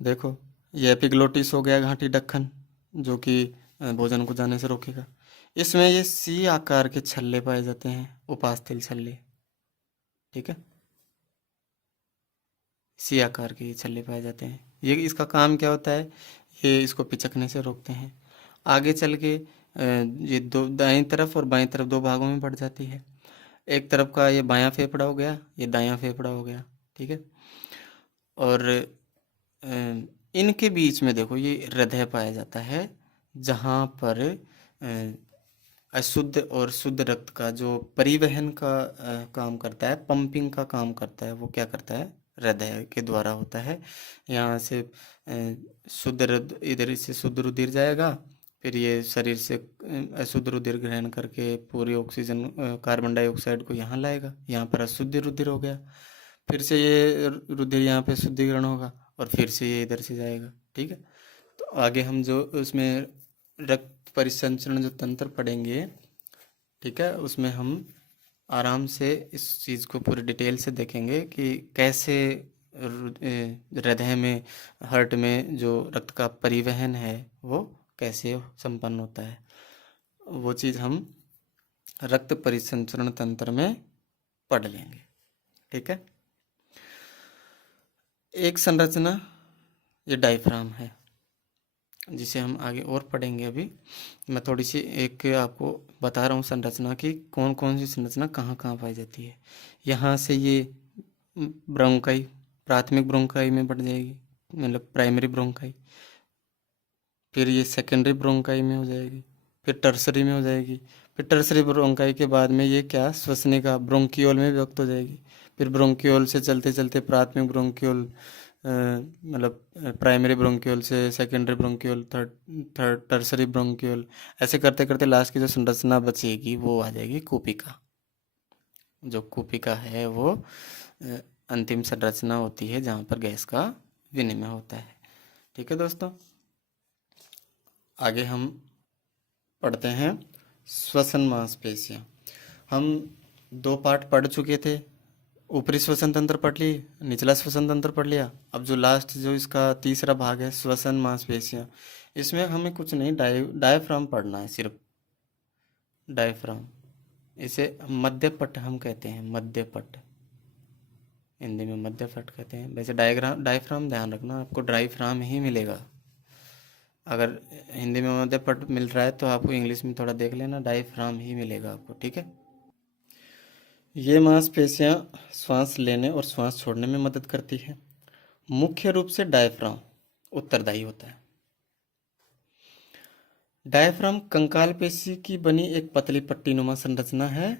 देखो, ये एपिग्लोटिस हो गया, घाटी ढक्कन, जो कि भोजन को जाने से रोकेगा। इसमें ये सी आकार के छल्ले पाए जाते हैं, उपास्थल छल्ले, ठीक है। सी आकार के छल्ले पाए जाते हैं। ये इसका काम क्या होता है? ये इसको पिचकने से रोकते हैं। आगे चल के ये दो, दाईं तरफ और बाईं तरफ दो भागों में बढ़ जाती है। एक तरफ का ये बायां फेफड़ा हो गया, ये दायां फेफड़ा हो गया, ठीक है। और इनके बीच में देखो ये हृदय पाया जाता है, जहाँ पर अशुद्ध और शुद्ध रक्त का जो परिवहन का काम करता है, पंपिंग का काम करता है, वो क्या करता है? हृदय के द्वारा होता है। यहाँ से शुद्ध इधर से शुद्ध रुधिर जाएगा, फिर ये शरीर से अशुद्ध रुधिर ग्रहण करके पूरी ऑक्सीजन कार्बन डाइऑक्साइड को यहाँ लाएगा। यहाँ पर अशुद्ध रुधिर हो गया, फिर से ये रुधिर यहाँ पे शुद्धिकरण होगा और फिर से ये इधर से जाएगा, ठीक है। तो आगे हम जो उसमें रक्त परिसंचरण जो तंत्र पढ़ेंगे, ठीक है, उसमें हम आराम से इस चीज़ को पूरी डिटेल से देखेंगे कि कैसे हृदय में, हार्ट में जो रक्त का परिवहन है वो कैसे संपन्न होता है। वो चीज़ हम रक्त परिसंचरण तंत्र में पढ़ लेंगे, ठीक है। एक संरचना ये डायफ्राम है, जिसे हम आगे और पढ़ेंगे। अभी मैं थोड़ी सी एक आपको बता रहा हूँ संरचना की, कौन कौन सी संरचना कहाँ कहाँ पाई जाती है। यहाँ से ये ब्रोंकाई, प्राथमिक ब्रोंकाई में बढ़ जाएगी, मतलब प्राइमरी ब्रोंकाई, फिर ये सेकेंडरी ब्रोंकाई में हो जाएगी, फिर टर्सरी में हो जाएगी, फिर टर्सरी ब्रोंकाई के बाद में ये क्या, श्वसनिका ब्रोंकियोल में व्यक्त हो जाएगी, फिर ब्रोंकियोल से चलते चलते प्राथमिक ब्रोंकियोल, मतलब प्राइमरी ब्रोंकियोल से secondary bronchiole, third tertiary bronchiole, ऐसे करते करते लास्ट की जो संरचना बचेगी वो आ जाएगी कूपिका। जो कूपिका है वो अंतिम संरचना होती है जहाँ पर गैस का विनिमय होता है, ठीक है दोस्तों। आगे हम पढ़ते हैं श्वसन मांसपेशियाँ। हम 2 पार्ट पढ़ चुके थे, ऊपरी श्वसन तंत्र पढ़ ली, निचला श्वसन तंत्र पढ़ लिया। अब जो लास्ट जो इसका तीसरा भाग है श्वसन मांसपेशियाँ, इसमें हमें कुछ नहीं, डायफ्राम पढ़ना है सिर्फ, डायफ्राम। इसे मध्यपट हम कहते हैं, मध्यपट, हिंदी में मध्यपट कहते हैं। वैसे डायफ्राम ध्यान रखना, आपको डायफ्राम ही मिलेगा। अगर हिंदी में मध्यपट मिल रहा है तो आपको इंग्लिश में थोड़ा देख लेना, डायफ्राम ही मिलेगा आपको, ठीक है। ये मांसपेशियां श्वास लेने और श्वास छोड़ने में मदद करती है। मुख्य रूप से डायफ्राम उत्तरदायी होता है। डायफ्राम कंकाल पेशी की बनी एक पतली पट्टीनुमा संरचना है।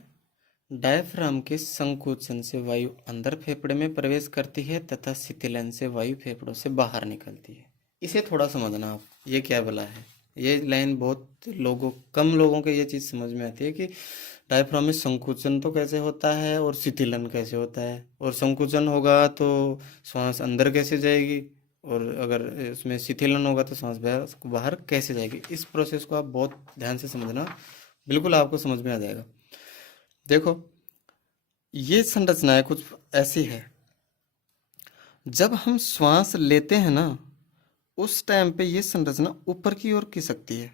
डायफ्राम के संकोचन से वायु अंदर फेफड़े में प्रवेश करती है तथा शिथिलन से वायु फेफड़ों से बाहर निकलती है। इसे थोड़ा समझना आप, ये क्या बोला है। ये लाइन बहुत कम लोगों को ये चीज़ समझ में आती है कि डायफ्राम में संकुचन तो कैसे होता है और शिथिलन कैसे होता है, और संकुचन होगा तो श्वास अंदर कैसे जाएगी, और अगर उसमें शिथिलन होगा तो सांस बाहर कैसे जाएगी। इस प्रोसेस को आप बहुत ध्यान से समझना, बिल्कुल आपको समझ में आ जाएगा। देखो, ये संरचनाएं कुछ ऐसी है, जब हम श्वास लेते हैं ना, उस टाइम पे ये संरचना ऊपर की ओर खिसकती है।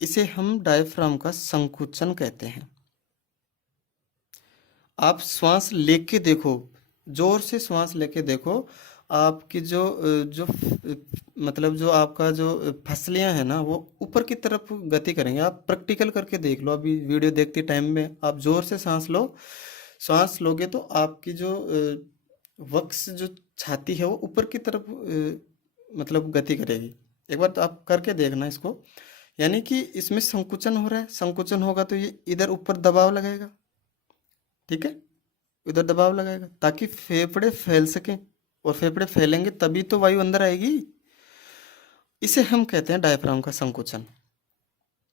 इसे हम डायफ्राम का संकुचन कहते हैं। आप श्वास लेके देखो, जोर से श्वास लेके देखो, आपकी मतलब जो आपका जो फसलियां हैं ना वो ऊपर की तरफ गति करेंगे। आप प्रैक्टिकल करके देख लो, अभी वीडियो देखते टाइम में आप जोर से सांस लो, सांस लोगे तो आपकी जो वक्ष जो छाती है वो ऊपर की तरफ मतलब गति करेगी। एक बार तो आप करके देखना इसको, यानी कि इसमें संकुचन हो रहा है, संकुचन होगा तो ये इधर ऊपर दबाव लगाएगा, ठीक है, इधर दबाव लगाएगा ताकि फेफड़े फैल सकें, और फेफड़े फैलेंगे तभी तो वायु अंदर आएगी। इसे हम कहते हैं डायफ्राम का संकुचन।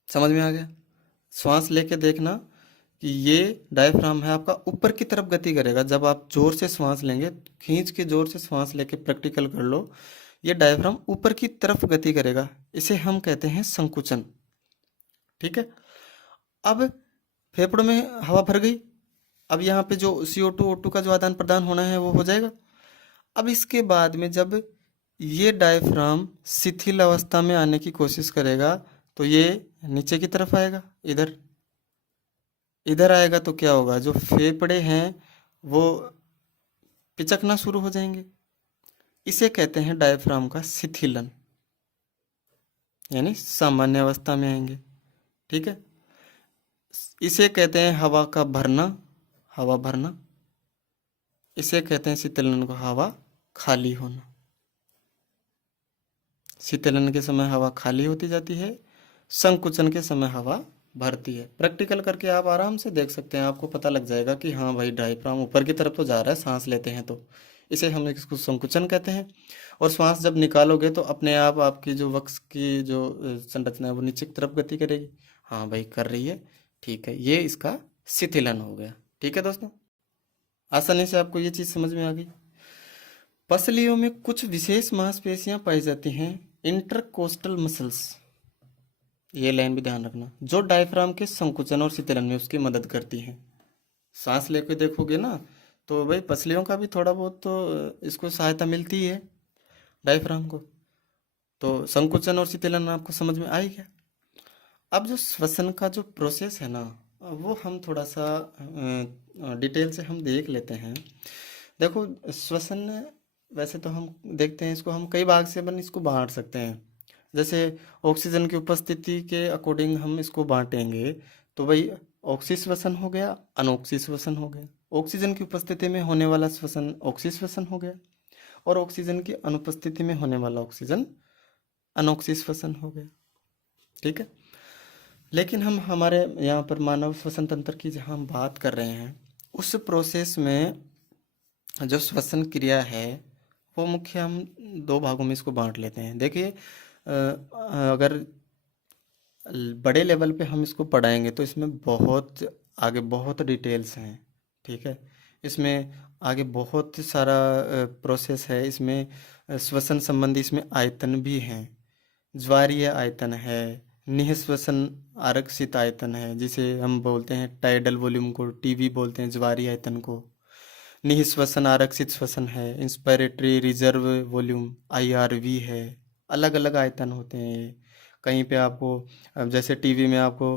समझ में आ गया? श्वास लेके देखना कि ये डायफ्राम है आपका, ऊपर की तरफ गति करेगा। जब आप जोर से श्वास लेंगे, खींच के जोर से श्वास लेके प्रैक्टिकल कर लो, ये डायफ्राम ऊपर की तरफ गति करेगा। इसे हम कहते हैं संकुचन, ठीक है। अब फेफड़ों में हवा भर गई, अब यहाँ पे जो CO2 O2 का जो आदान प्रदान होना है वो हो जाएगा। अब इसके बाद में जब ये डायफ्राम शिथिल अवस्था में आने की कोशिश करेगा तो ये नीचे की तरफ आएगा, इधर इधर आएगा तो क्या होगा, जो फेफड़े हैं वो पिचकना शुरू हो जाएंगे। इसे कहते हैं डायफ्राम का शिथिलन, यानी सामान्य अवस्था में आएंगे, ठीक है। इसे कहते हैं हवा का भरना, हवा भरना। इसे कहते हैं शीतलन को हवा खाली होना। शीतलन के समय हवा खाली होती जाती है, संकुचन के समय हवा भरती है। प्रैक्टिकल करके आप आराम से देख सकते हैं, आपको पता लग जाएगा कि हाँ भाई डायफ्राम ऊपर की तरफ तो जा रहा है सांस लेते हैं तो। इसे हम इसको संकुचन कहते हैं। और श्वास जब निकालोगे तो अपने आप आपकी जो वक्ष की जो संरचना है वो नीचे की तरफ गति करेगी। हाँ भाई कर रही है, ठीक है, ये इसका शिथिलन हो गया। ठीक है दोस्तों, आसानी से आपको ये चीज़ समझ में आ गई। पसलियों में कुछ विशेष मांसपेशियां पाई जाती हैं, इंटरकोस्टल मसल्स, ये लाइन भी ध्यान रखना, जो डायफ्राम के संकुचन और शीतलन में उसकी मदद करती हैं। सांस लेके देखोगे ना तो भाई पसलियों का भी थोड़ा बहुत तो इसको सहायता मिलती है डायफ्राम को। तो संकुचन और शीतलन आपको समझ में आई क्या? अब जो श्वसन का जो प्रोसेस है ना वो हम थोड़ा सा डिटेल से हम देख लेते हैं। देखो श्वसन वैसे तो हम देखते हैं इसको हम कई भाग से अपन इसको बांट सकते हैं। जैसे ऑक्सीजन की उपस्थिति के अकॉर्डिंग हम इसको बांटेंगे तो भाई ऑक्सी श्वसन हो गया, अनऑक्सी श्वसन हो गया। ऑक्सीजन की उपस्थिति में होने वाला श्वसन ऑक्सी श्वसन हो गया, और ऑक्सीजन की अनुपस्थिति में होने वाला ऑक्सीजन अनऑक्सी श्वसन हो गया, ठीक है। लेकिन हम हमारे यहाँ पर मानव श्वसन तंत्र की जहाँ हम बात कर रहे हैं उस प्रोसेस में जो श्वसन क्रिया है वो मुख्य हम दो भागों में इसको बांट लेते हैं। देखिए अगर बड़े लेवल पे हम इसको पढ़ाएंगे तो इसमें बहुत आगे बहुत डिटेल्स हैं, ठीक है। इसमें आगे बहुत सारा प्रोसेस है। इसमें श्वसन संबंधी इसमें आयतन भी हैं, ज्वारीय आयतन है, निःश्वसन आरक्षित आयतन है जिसे हम बोलते हैं टाइडल वॉल्यूम को टीवी बोलते हैं, ज्वारीय आयतन को। निःश्वसन आरक्षित श्वसन है, इंस्पायरेटरी रिजर्व वॉल्यूम IRV है। अलग अलग आयतन होते हैं ये। कहीं पे आपको अब जैसे टीवी में आपको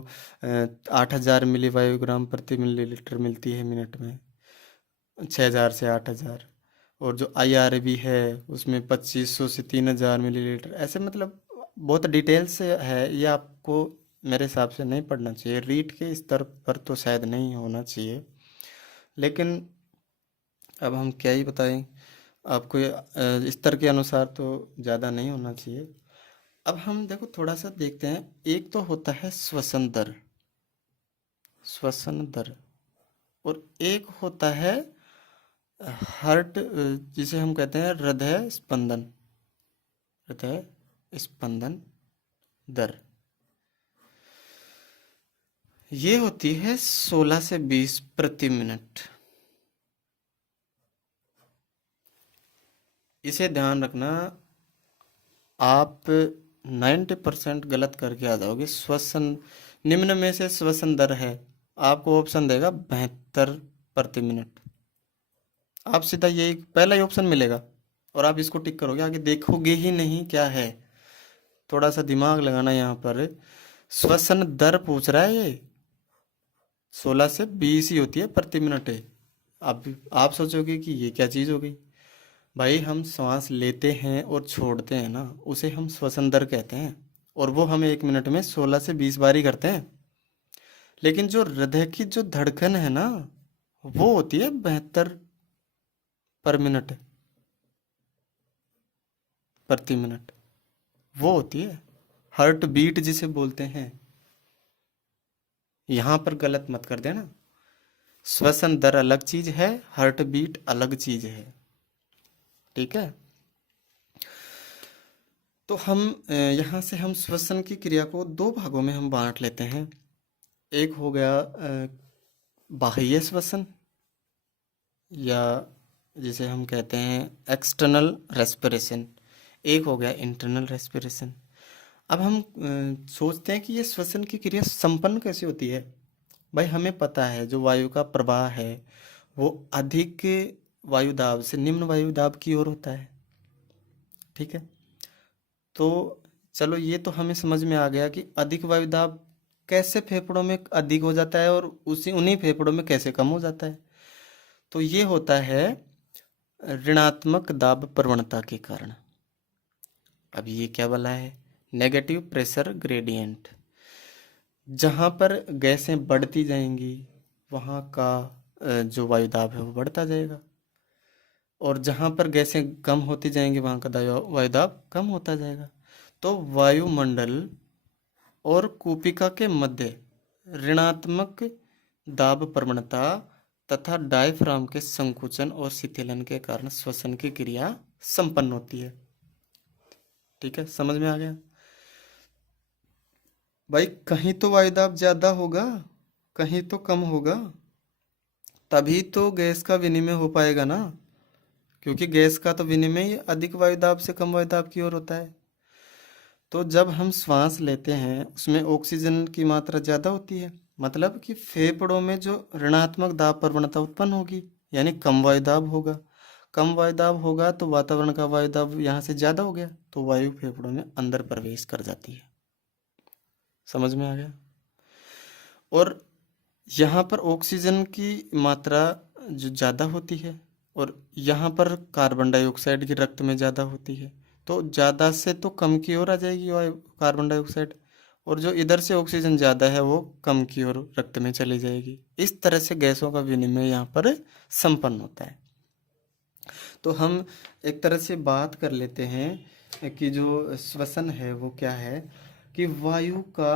8000 मिली वायुग्राम प्रति मिलीलीटर मिलती है मिनट में, 6000 से 8000। और जो IRV है उसमें 2500 से 3000 मिलीलीटर, ऐसे मतलब बहुत डिटेल से है। ये आपको मेरे हिसाब से नहीं पढ़ना चाहिए, रीड के स्तर पर तो शायद नहीं होना चाहिए, लेकिन अब हम क्या ही बताएं आपको, स्तर के अनुसार तो ज़्यादा नहीं होना चाहिए। अब हम देखो थोड़ा सा देखते हैं, एक तो होता है श्वसन दर, श्वसन दर, और एक होता है हार्ट, जिसे हम कहते हैं हृदय स्पंदन, हृदय स्पंदन दर। ये होती है 16 से 20 प्रति मिनट। इसे ध्यान रखना, आप 90% गलत करके आ जाओगे। श्वसन निम्न में से श्वसन दर है, आपको ऑप्शन देगा 72 प्रति मिनट। आप सीधा यही पहला ही ऑप्शन मिलेगा और आप इसको टिक करोगे, आगे देखोगे ही नहीं क्या है। थोड़ा सा दिमाग लगाना यहाँ पर, श्वसन दर पूछ रहा है, ये 16 से 20 ही होती है प्रति मिनट है। आप सोचोगे कि ये क्या चीज़ हो गई, भाई हम श्वास लेते हैं और छोड़ते हैं ना, उसे हम श्वसन दर कहते हैं, और वो हम 1 मिनट में 16 से 20 बार ही करते हैं। लेकिन जो हृदय की जो धड़कन है ना, वो होती है 72 पर मिनट, प्रति मिनट। वो होती है हार्ट बीट जिसे बोलते हैं। यहाँ पर गलत मत कर देना, श्वसन दर अलग चीज है, हार्ट बीट अलग चीज है, ठीक है। तो हम यहाँ से हम श्वसन की क्रिया को 2 भागों में हम बांट लेते हैं। एक हो गया बाह्य श्वसन, या जिसे हम कहते हैं एक्सटर्नल रेस्पिरेशन। एक हो गया इंटरनल रेस्पिरेशन। अब हम सोचते हैं कि ये श्वसन की क्रिया संपन्न कैसे होती है। भाई हमें पता है जो वायु का प्रवाह है वो अधिक वायु दाब से निम्न वायु दाब की ओर होता है, ठीक है। तो चलो ये तो हमें समझ में आ गया कि अधिक वायु दाब कैसे फेफड़ों में अधिक हो जाता है और उन्हीं फेफड़ों में कैसे कम हो जाता है। तो ये होता है ऋणात्मक दाब प्रवणता के कारण। अब ये क्या बोला है, नेगेटिव प्रेशर ग्रेडियंट। जहाँ पर गैसें बढ़ती जाएंगी वहाँ का जो वायु दाब है वो बढ़ता जाएगा, और जहाँ पर गैसें कम होती जाएंगी वहाँ का वायु दाब कम होता जाएगा। तो वायुमंडल और कूपिका के मध्य ऋणात्मक दाब प्रवणता तथा डायफ्राम के संकुचन और शिथिलन के कारण श्वसन की क्रिया संपन्न होती है, ठीक है। समझ में आ गया भाई। कहीं तो वायुदाब ज्यादा होगा, कहीं तो कम होगा, तभी तो गैस का विनिमय हो पाएगा ना, क्योंकि गैस का तो विनिमय अधिक वायुदाब से कम वायुदाब की ओर होता है। तो जब हम श्वास लेते हैं उसमें ऑक्सीजन की मात्रा ज़्यादा होती है, मतलब कि फेफड़ों में जो ऋणात्मक दाब प्रवणता उत्पन्न होगी, यानी कम वायुदाब होगा। कम वायुदाब होगा तो वातावरण का वायुदाब यहाँ से ज़्यादा हो गया, तो वायु फेफड़ों में अंदर प्रवेश कर जाती है। समझ में आ गया। और यहाँ पर ऑक्सीजन की मात्रा जो ज़्यादा होती है और यहाँ पर कार्बन डाइऑक्साइड की रक्त में ज़्यादा होती है, तो ज़्यादा से तो कम की ओर आ जाएगी वायु कार्बन डाइऑक्साइड, और जो इधर से ऑक्सीजन ज़्यादा है वो कम की ओर रक्त में चली जाएगी। इस तरह से गैसों का विनिमय यहाँ पर संपन्न होता है। तो हम एक तरह से बात कर लेते हैं कि जो श्वसन है वो क्या है, कि वायु का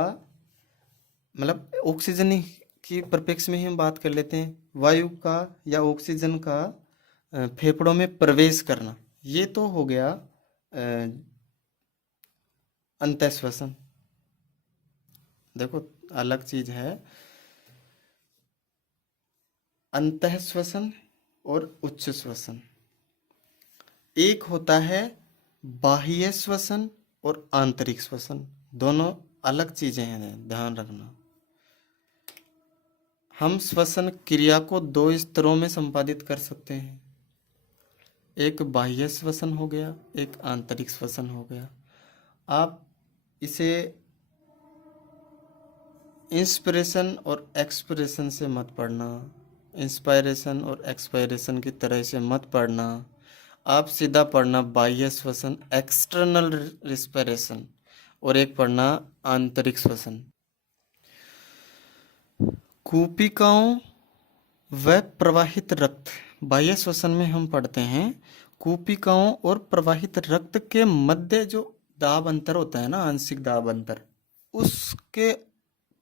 मतलब ऑक्सीजन की परिप्रेक्ष्य में ही हम बात कर लेते हैं, वायु का या ऑक्सीजन का फेफड़ों में प्रवेश करना। ये तो हो गया अंतःश्वसन। देखो अलग चीज है अंतःश्वसन और उच्च श्वसन। एक होता है बाह्य श्वसन और आंतरिक श्वसन, दोनों अलग चीजें हैं, ध्यान रखना। हम श्वसन क्रिया को 2 स्तरों में संपादित कर सकते हैं, एक बाह्य श्वसन हो गया, एक आंतरिक श्वसन हो गया। आप इसे इंस्पिरेशन और एक्सपिरेशन से मत पढ़ना, इंस्पायरेशन और एक्सपायरेशन की तरह से मत पढ़ना। आप सीधा पढ़ना बाह्य श्वसन एक्सटर्नल रिस्पिरेशन, और एक पढ़ना आंतरिक श्वसन। कूपिकाओं व प्रवाहित रक्त, बाह्य श्वसन में हम पढ़ते हैं कूपिकाओं और प्रवाहित रक्त के मध्य जो दाब अंतर होता है ना, आंशिक दाब अंतर, उसके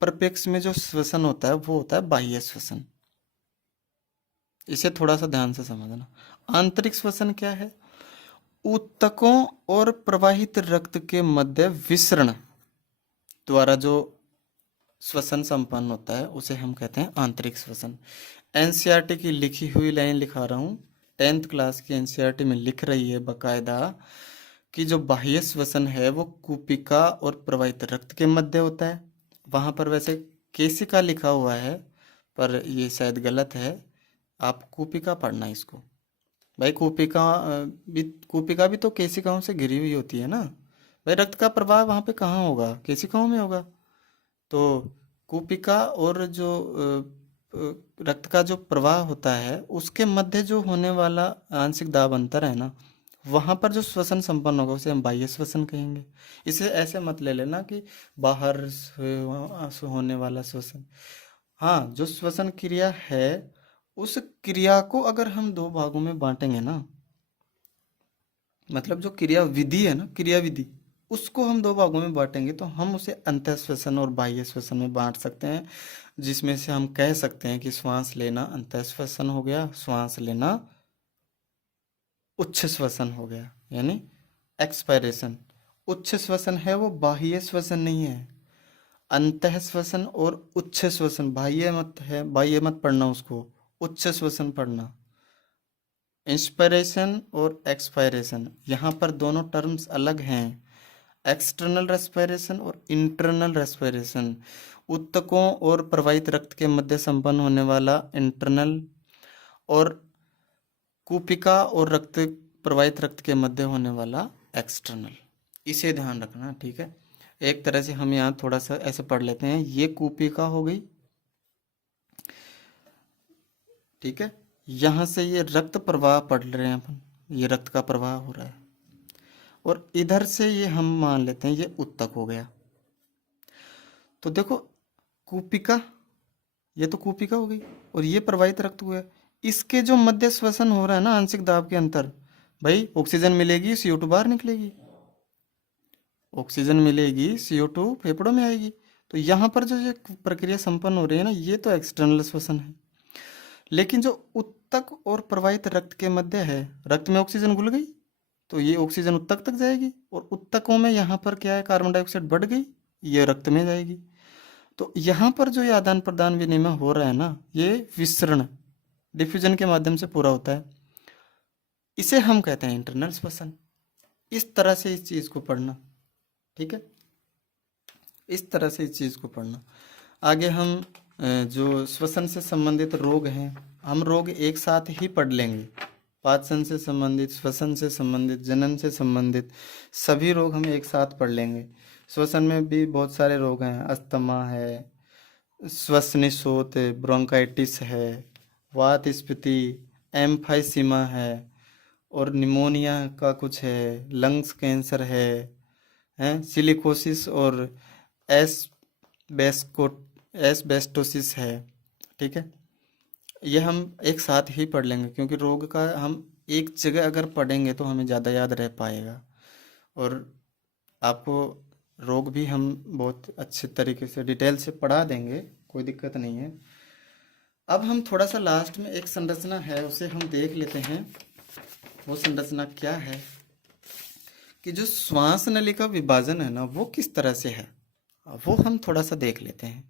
परिप्रेक्ष्य में जो श्वसन होता है वो होता है बाह्य श्वसन। इसे थोड़ा सा ध्यान से समझना। आंतरिक श्वसन क्या है, ऊतकों और प्रवाहित रक्त के मध्य विसरण द्वारा जो श्वसन संपन्न होता है उसे हम कहते हैं आंतरिक श्वसन। एनसीईआरटी की लिखी हुई लाइन लिखा रहा हूँ, 10th क्लास की एनसीईआरटी में लिख रही है बकायदा कि जो बाह्य श्वसन है वो कूपिका और प्रवाहित रक्त के मध्य होता है। वहाँ पर वैसे केशिका लिखा हुआ है पर ये शायद गलत है, आप कूपिका पढ़ना इसको। भाई कूपिका भी तो केशिकाओं से घिरी हुई होती है ना भाई, रक्त का प्रवाह वहाँ पे कहाँ होगा, केशिकाओं में होगा। तो कूपिका और जो रक्त का जो प्रवाह होता है उसके मध्य जो होने वाला आंशिक दाब अंतर है ना, वहाँ पर जो श्वसन संपन्न होगा उसे हम बाह्य श्वसन कहेंगे। इसे ऐसे मत ले लेना कि बाहर से होने वाला श्वसन। हाँ, जो श्वसन क्रिया है उस क्रिया को अगर हम दो भागों में बांटेंगे ना, मतलब जो क्रिया विधि है ना, क्रिया विधि, उसको हम दो भागों में बांटेंगे तो हम उसे अंतः श्वसन और बाह्य श्वसन में बांट सकते हैं, जिसमें से हम कह सकते हैं कि श्वास लेना अंतः श्वसन हो गया, श्वास लेना उच्च श्वसन हो गया, यानी एक्सपायरेशन। उच्च श्वसन है वो बाह्य श्वसन नहीं है। अंतः श्वसन और उच्च श्वसन, बाह्य मत है, बाह्य मत पढ़ना उसको, उच्च श्वसन पढ़ना। इंस्पिरेशन और एक्सपायरेशन, यहाँ पर दोनों टर्म्स अलग हैं। एक्सटर्नल रेस्पिरेशन और इंटरनल रेस्पिरेशन, ऊतकों और प्रवाहित रक्त के मध्य संपन्न होने वाला इंटरनल, और कूपिका और रक्त प्रवाहित रक्त के मध्य होने वाला एक्सटर्नल। इसे ध्यान रखना, ठीक है। एक तरह से हम यहाँ थोड़ा सा ऐसे पढ़ लेते हैं, ये कूपिका हो गई, ठीक है। यहाँ से ये रक्त प्रवाह पढ़ रहे हैं अपन, ये रक्त का प्रवाह हो रहा है, और इधर से ये हम मान लेते हैं ये ऊतक हो गया। तो देखो कूपिका, ये तो कूपिका हो गई, और ये प्रवाहित रक्त हुआ। इसके जो मध्य श्वसन हो रहा है ना आंशिक दाब के अंतर, भाई ऑक्सीजन मिलेगी CO2 बाहर निकलेगी, ऑक्सीजन मिलेगी CO2 फेफड़ों में आएगी। तो यहाँ पर जो ये प्रक्रिया संपन्न हो रही है ना, ये तो एक्सटर्नल श्वसन है। लेकिन जो ऊतक और प्रवाहित रक्त के मध्य है, रक्त में ऑक्सीजन घुल गई तो ये ऑक्सीजन ऊतक तक जाएगी, और ऊतकों में यहाँ पर क्या है, कार्बन डाइऑक्साइड बढ़ गई, ये रक्त में जाएगी। तो यहाँ पर जो ये आदान प्रदान विनिमय हो रहा है ना, ये विसरण, डिफ्यूजन के माध्यम से पूरा होता है। इसे हम कहते हैं इंटरनल श्वसन। इस तरह से इस चीज़ को पढ़ना, ठीक है, इस तरह से इस चीज़ को पढ़ना। आगे हम जो श्वसन से संबंधित रोग हैं, हम रोग एक साथ ही पढ़ लेंगे। पाचन से संबंधित, श्वसन से संबंधित, जनन से संबंधित सभी रोग हम एक साथ पढ़ लेंगे। श्वसन में भी बहुत सारे रोग हैं, अस्थमा है, श्वसनिशोथ, ब्रोंकाइटिस है, वात स्फीति, एम्फाइसीमा है, और निमोनिया का कुछ है, लंग्स कैंसर है सिलिकोसिस और एस्बेस्टोसिस है, ठीक है। यह हम एक साथ ही पढ़ लेंगे, क्योंकि रोग का हम एक जगह अगर पढ़ेंगे तो हमें ज़्यादा याद रह पाएगा, और आपको रोग भी हम बहुत अच्छे तरीके से डिटेल से पढ़ा देंगे, कोई दिक्कत नहीं है। अब हम थोड़ा सा लास्ट में एक संरचना है उसे हम देख लेते हैं। वो संरचना क्या है कि जो श्वास नली का विभाजन है ना, वो किस तरह से है, वो हम थोड़ा सा देख लेते हैं।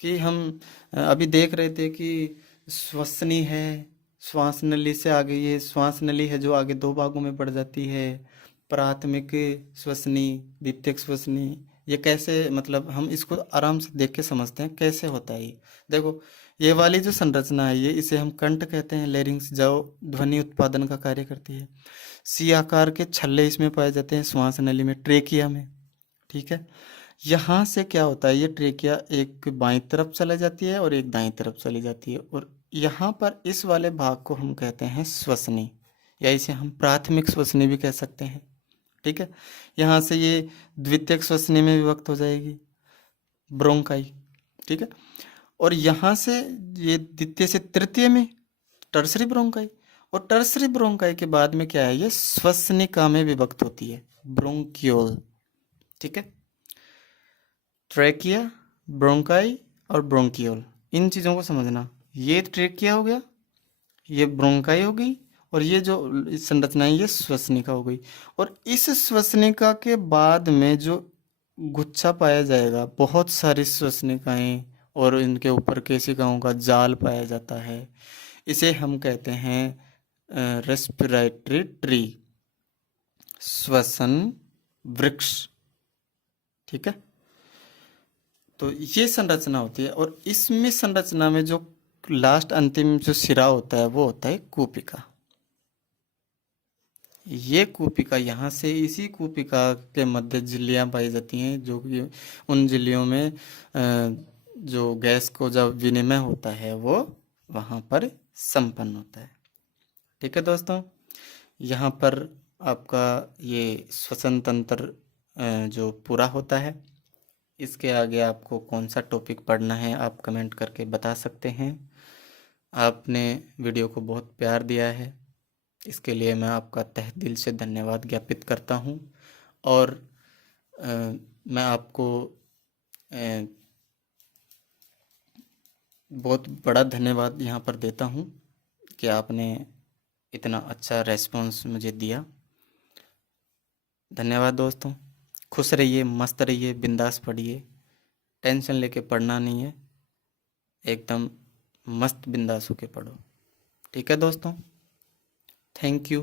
कि हम अभी देख रहे थे कि श्वसनी है, श्वास नली से आगे ये श्वास नली है जो आगे दो भागों में बढ़ जाती है, प्राथमिक श्वसनी, द्वितीयक श्वसनी। ये कैसे, मतलब हम इसको आराम से देख के समझते हैं कैसे होता है ये। देखो ये वाली जो संरचना है ये, इसे हम कंठ कहते हैं, लेरिंग्स जो ध्वनि उत्पादन का कार्य करती है। सी आकार के छल्ले इसमें पाए जाते हैं श्वास नली में, ट्रेकिया में, ठीक है। यहाँ से क्या होता है, ये ट्रेकिया एक बाईं तरफ चला जाती है और एक दाईं तरफ चली जाती है, और यहाँ पर इस वाले भाग को हम कहते हैं श्वसनी, या इसे हम प्राथमिक श्वसनी भी कह सकते हैं, ठीक है। यहाँ से ये द्वितीयक श्वसनी में विभक्त हो जाएगी, ब्रोंकाई, ठीक है। और यहाँ से ये द्वितीय से तृतीय में टर्सरी ब्रोंकाई, और टर्सरी ब्रोंकाई के बाद में क्या है, ये श्वसनिका में विभक्त होती है, ब्रोंकियोल, ठीक है। ट्रेकिया, ब्रोंकाई और ब्रोंकियोल, इन चीज़ों को समझना। ये ट्रेकिया हो गया, ये ब्रोंकाई हो गई, और ये जो संरचना है ये श्वसनिका हो गई। और इस श्वसनिका के बाद में जो गुच्छा पाया जाएगा, बहुत सारी श्वसनिकाएं और इनके ऊपर केशिकाओं का जाल पाया जाता है, इसे हम कहते हैं रेस्पिरेटरी ट्री, श्वसन वृक्ष, ठीक है। तो ये संरचना होती है, और इसमें संरचना में जो लास्ट अंतिम जो सिरा होता है वो होता है कूपिका। ये कूपिका, यहाँ से इसी कूपिका के मध्य झिल्लियाँ पाई जाती हैं, जो कि उन झिल्लियों में जो गैस को जब विनिमय होता है वो वहाँ पर संपन्न होता है। ठीक है दोस्तों, यहाँ पर आपका ये श्वसन तंत्र जो पूरा होता है। इसके आगे आपको कौन सा टॉपिक पढ़ना है आप कमेंट करके बता सकते हैं। आपने वीडियो को बहुत प्यार दिया है, इसके लिए मैं आपका तहे दिल से धन्यवाद ज्ञापित करता हूँ। और मैं आपको बहुत बड़ा धन्यवाद यहाँ पर देता हूँ कि आपने इतना अच्छा रेस्पॉन्स मुझे दिया। धन्यवाद दोस्तों, खुश रहिए, मस्त रहिए, बिंदास पढ़िए, टेंशन लेके पढ़ना नहीं है, एकदम मस्त बिंदास होके पढ़ो। ठीक है दोस्तों, थैंक यू।